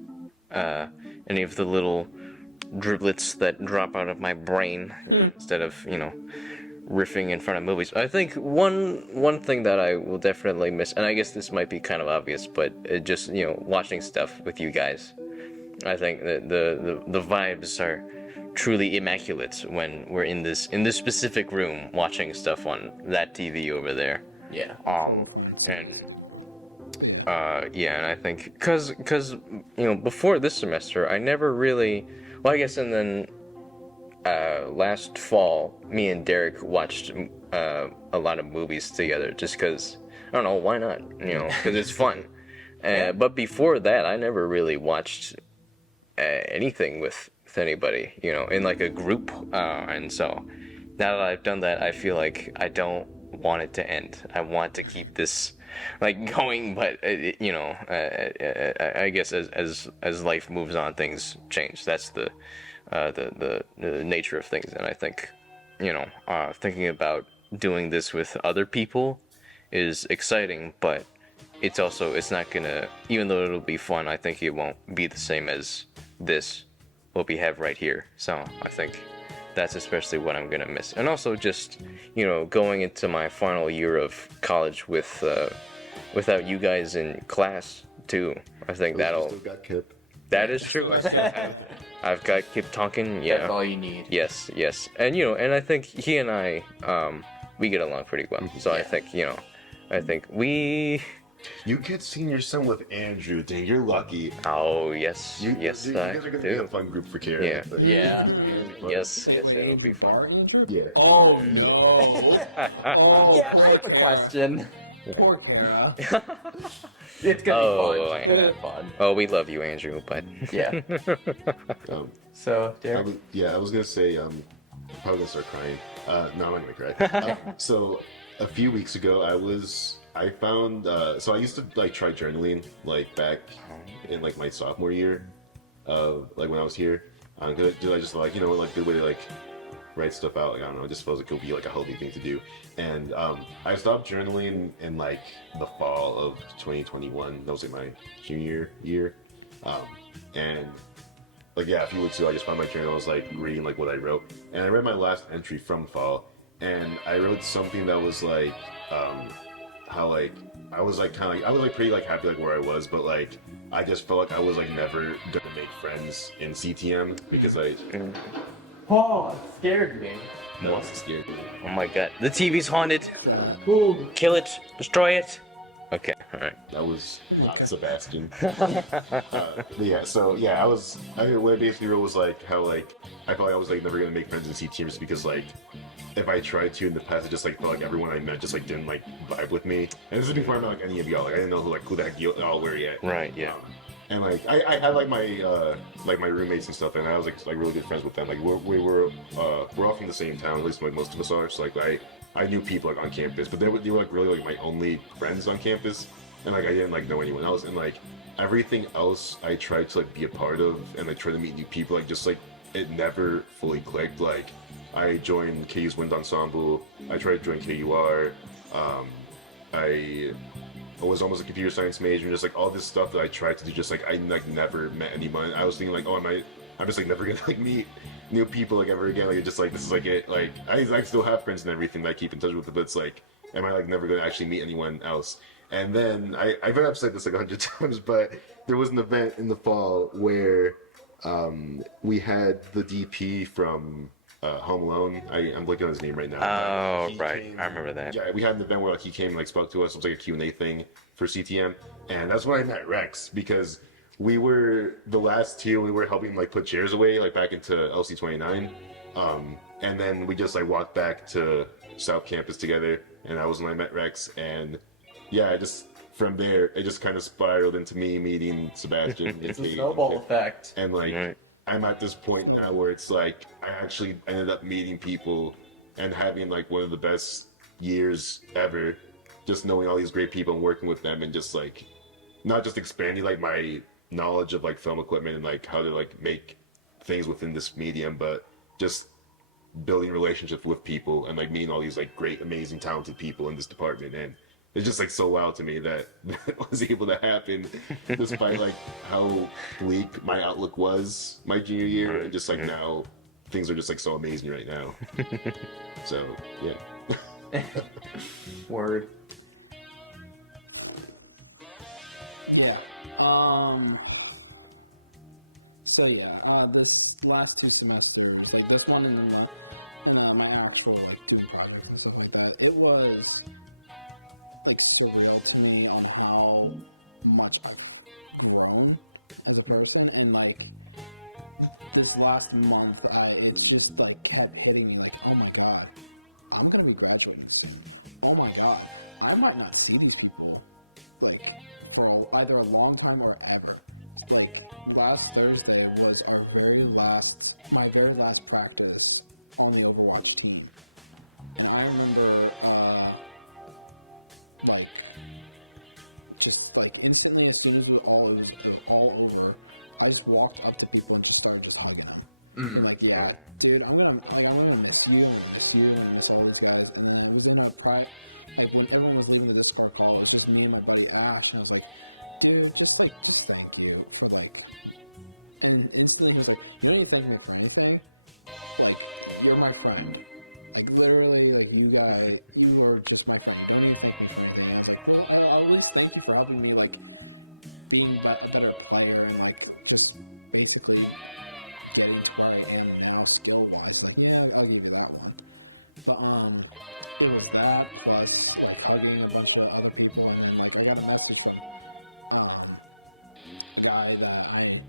any of the little driblets that drop out of my brain instead of riffing in front of movies. I think one thing that I will definitely miss, and I guess this might be kind of obvious, but just watching stuff with you guys. I think that the vibes are truly immaculate when we're in this specific room watching stuff on that TV over there. Yeah. I'm sure we'll find some ways to do more. But yeah. Yeah, and I think because before this semester I never really, well, I guess, and then last fall me and Dereck watched a lot of movies together just because, I don't know, why not, because it's fun. But before that I never really watched anything with anybody, in like a group, and so now that I've done that, I feel like I don't want it to end. I want to keep this like going, but I guess as life moves on, things change. That's the nature of things, and I think thinking about doing this with other people is exciting, but it's not gonna, even though it'll be fun, I think it won't be the same as what we have right here. So I think that's especially what I'm gonna miss, and also just going into my final year of college without you guys in class too. I think that is true. I've got Kip Tonkin. Yeah, That's all you need. Yes, and and I think he and I we get along pretty well. So yeah. I think we. You get senior son with Andrew. Dang, you're lucky. Oh yes, yes. You guys are gonna be a fun group for Karen. Yeah. Yes. Wait, Andrew Barr, Andrew? Yeah. Oh no! Oh, poor Kara. Poor Kara. It's gonna be fun. Oh, we love you, Andrew, but Yeah. So, Dereck? I was gonna say, I'm probably gonna start crying. No, I'm not gonna cry. So, a few weeks ago, I found, so I used to like try journaling like back in like my sophomore year, like when I was here. I just like, like good way to like write stuff out. Like, I don't know, it just feels like it'll be like a healthy thing to do. And I stopped journaling in like the fall of 2021. That was like my junior year. And like, yeah, a few weeks ago, I just found my journal. I was like reading like what I wrote, and I read my last entry from fall, and I wrote something that was like, how like I was like kind of like I was like pretty like happy like where I was, but like I just felt like I was like never gonna make friends in CTM because Oh, it scared me. no, it scared me. oh my god, the TV's haunted. What's that? Kill it, destroy it. Okay, all right. That was Oh my not God. Sebastian. But yeah, so yeah, what I basically wrote was like how like I felt like I was like never gonna make friends in CTM just because like if I tried to in the past, it just like felt like everyone I met just like didn't like vibe with me. And this is before I met like any of y'all. Like I didn't know who the heck y'all were yet. Right, yeah. And I had like my roommates and stuff, and I was like really good friends with them. Like we're all from the same town, at least like most of us are. So like I knew people like on campus, but they were like really like my only friends on campus, and like I didn't like know anyone else, and like everything else I tried to like be a part of and like try to meet new people, like just like it never fully clicked. Like I joined KU's Wind Ensemble, I tried to join KUR, I was almost a computer science major, and just like all this stuff that I tried to do, just like I like never met anyone. I was thinking like, oh, I'm just like never gonna like meet new people like ever again. Like it just like this is like it. Like I still have friends and everything that I keep in touch with, but it's like, am I like never gonna actually meet anyone else? And then I think I've said this like 100 times, but there was an event in the fall where we had the DP from Home Alone. I'm blanking on his name right now. Oh, He right. came- I remember that. Yeah, we had an event where like, he came and like spoke to us. It was like a Q&A thing for CTM, and that's when I met Rex because we were the last two. We were helping like put chairs away like back into LC29, and then we just like walked back to South Campus together, and that was when I met Rex. And yeah, I just from there it just kind of spiraled into me meeting Sebastian. It's a Cade, snowball effect. and like Right. I'm at this point Snowball now where it's like I actually ended up meeting people and having like one of the best years ever, just knowing all these great people and working with them, and just like not just expanding like my knowledge of like film equipment and like how to like make things within this medium, but just building relationships with people and like meeting all these like great, amazing, talented people in this department. And it's just like so wild to me that that was able to happen despite like how bleak my outlook was my junior year. Right. And just like now things are just like so amazing right now. So yeah. Word. Yeah. So yeah, this last 2 semesters, like this one and then my actual like doing projects and stuff like that, it was like surreal to me on how much I've grown as a person. And like this last month, it's just like kept hitting me like, oh my god, I'm gonna be graduating soon. Oh my god, I might not see these people like for either a long time or ever. Like last Thursday was my very last practice on the Overwatch team, and I remember like just like instantly, as soon as it was all over, I just walked up to people and just started just hugging them. And like, yeah, dude, I'm gonna miss you. I'm gonna miss you. I'm gonna miss all these guys. And then I was in a like when everyone was leaving the Discord call, it was just me and my buddy Ash, and I was like, dude, just thank you for like. And instantly he was like, you don't need to thank me for anything. Like, you're my friend. Like literally, like you are just my friend. You don't need to thank me for anything. And I was like, well, I'll at least thank you for helping me like being a better player and like just basically getting to where I am now skill wise. Like, yeah, I'll give you that one. But it was that plus like hugging a bunch of other people, and then like I got a message from a guy that I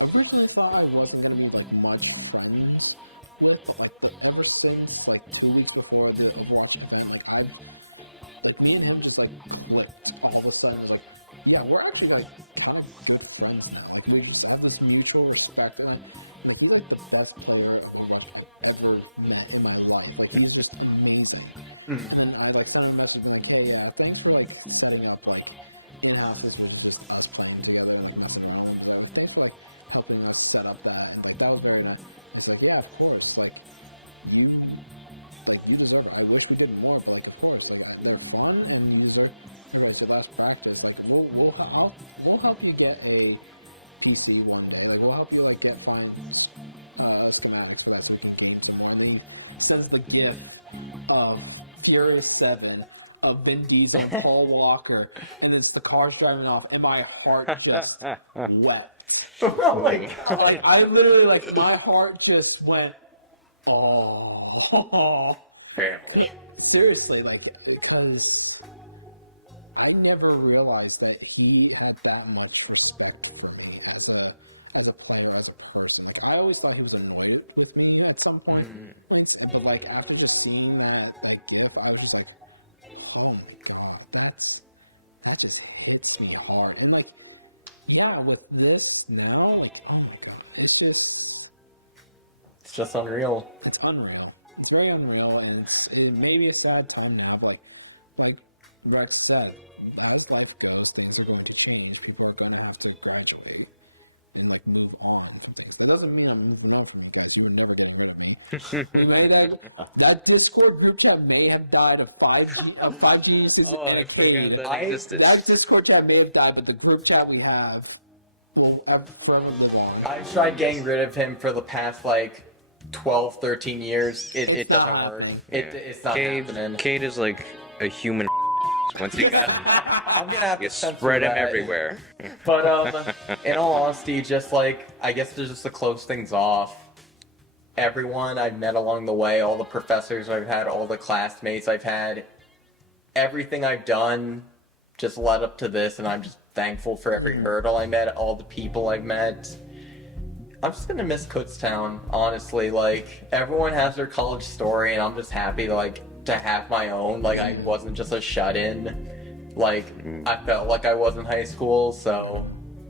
originally thought I wasn't gonna be like much friends with, but like ever since like 2 weeks before the Overwatch event, like I've like me and him just like clicked all of a sudden. It's like, yeah, we're actually like kind of good friends now. Like we just have this mutual respect, and like he's like the best player of Overwatch I've ever met in my life. Like he's just amazing. And then I like sent him a message being like, hey, yeah, thanks for like setting up like in-houses, which is just us playing together and like messing around a little bit. Like thanks for like helping us set up that, and like that was very nice. It's like, yeah, of course, like you deserve it. I wish we did more, but like of course, like they're fun and you deserve. Everybody's your last practice. Like we'll help you get a PC one day. Like we'll help you like find schematics for that so we can game some more. And then he sends the GIF of Furious 7 of Vin Diesel and Paul Walker, and it's the cars driving off, and my heart just wept. Oh my god. Like I literally like my heart just went, oh. Seriously, like because I never realized that he had that much respect for me as a player, as a person. Like, I always thought he was annoyed with me at some point, but like after just seeing that GIF, I was just like, oh my god, that just hits me hard. And like, yeah, with this now, like, oh my god, it's just unreal. It's unreal. It's very unreal, and it may be a sad time now, but like Rex said, as life goes, things are going to change. People are going to have to graduate and like move on from things. That doesn't mean I'm moving on from you guys. You were never getting rid of me. We made that Discord group chat may have died of five geniuses and a Cade. That Discord chat may have died, but the group chat we have will forever live on. I've tried getting rid of him for the past like 12, 13 years. It's not happening. It's not happening. Cade is like a human. Once you I'm gonna have to spread him that. everywhere. But in all honesty, just like, I guess just to close things off, everyone I've met along the way, all the professors I've had, all the classmates I've had, everything I've done just led up to this, and I'm just thankful for every hurdle I met, all the people I've met. I'm just gonna miss Kutztown, honestly. Like, everyone has their college story, and I'm just happy like to have my own. Like, I wasn't just a shut-in. Like, I felt like I was in high school, so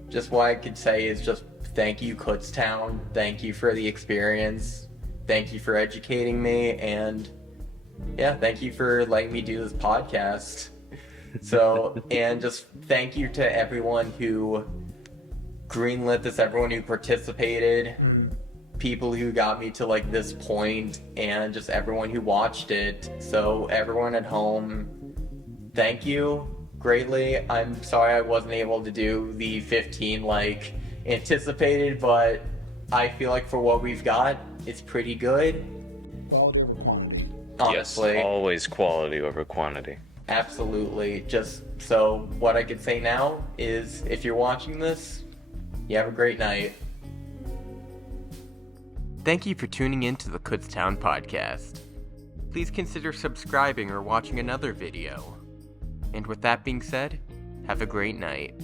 just what I could say is just thank you, Kutztown. Thank you for the experience. Thank you for educating me, and yeah, thank you for letting me do this podcast. So, and just thank you to everyone who greenlit this, everyone who participated, people who got me to like this point, and just everyone who watched it. So everyone at home, thank you greatly. I'm sorry I wasn't able to do the 15 like anticipated, but I feel like for what we've got, it's pretty good. Quality over quantity. Honestly. Yes, always quality over quantity. Absolutely. Just so what I could say now is, if you're watching this, you have a great night. Thank you for tuning in to the Kutztown podcast. Please consider subscribing or watching another video. And with that being said, have a great night.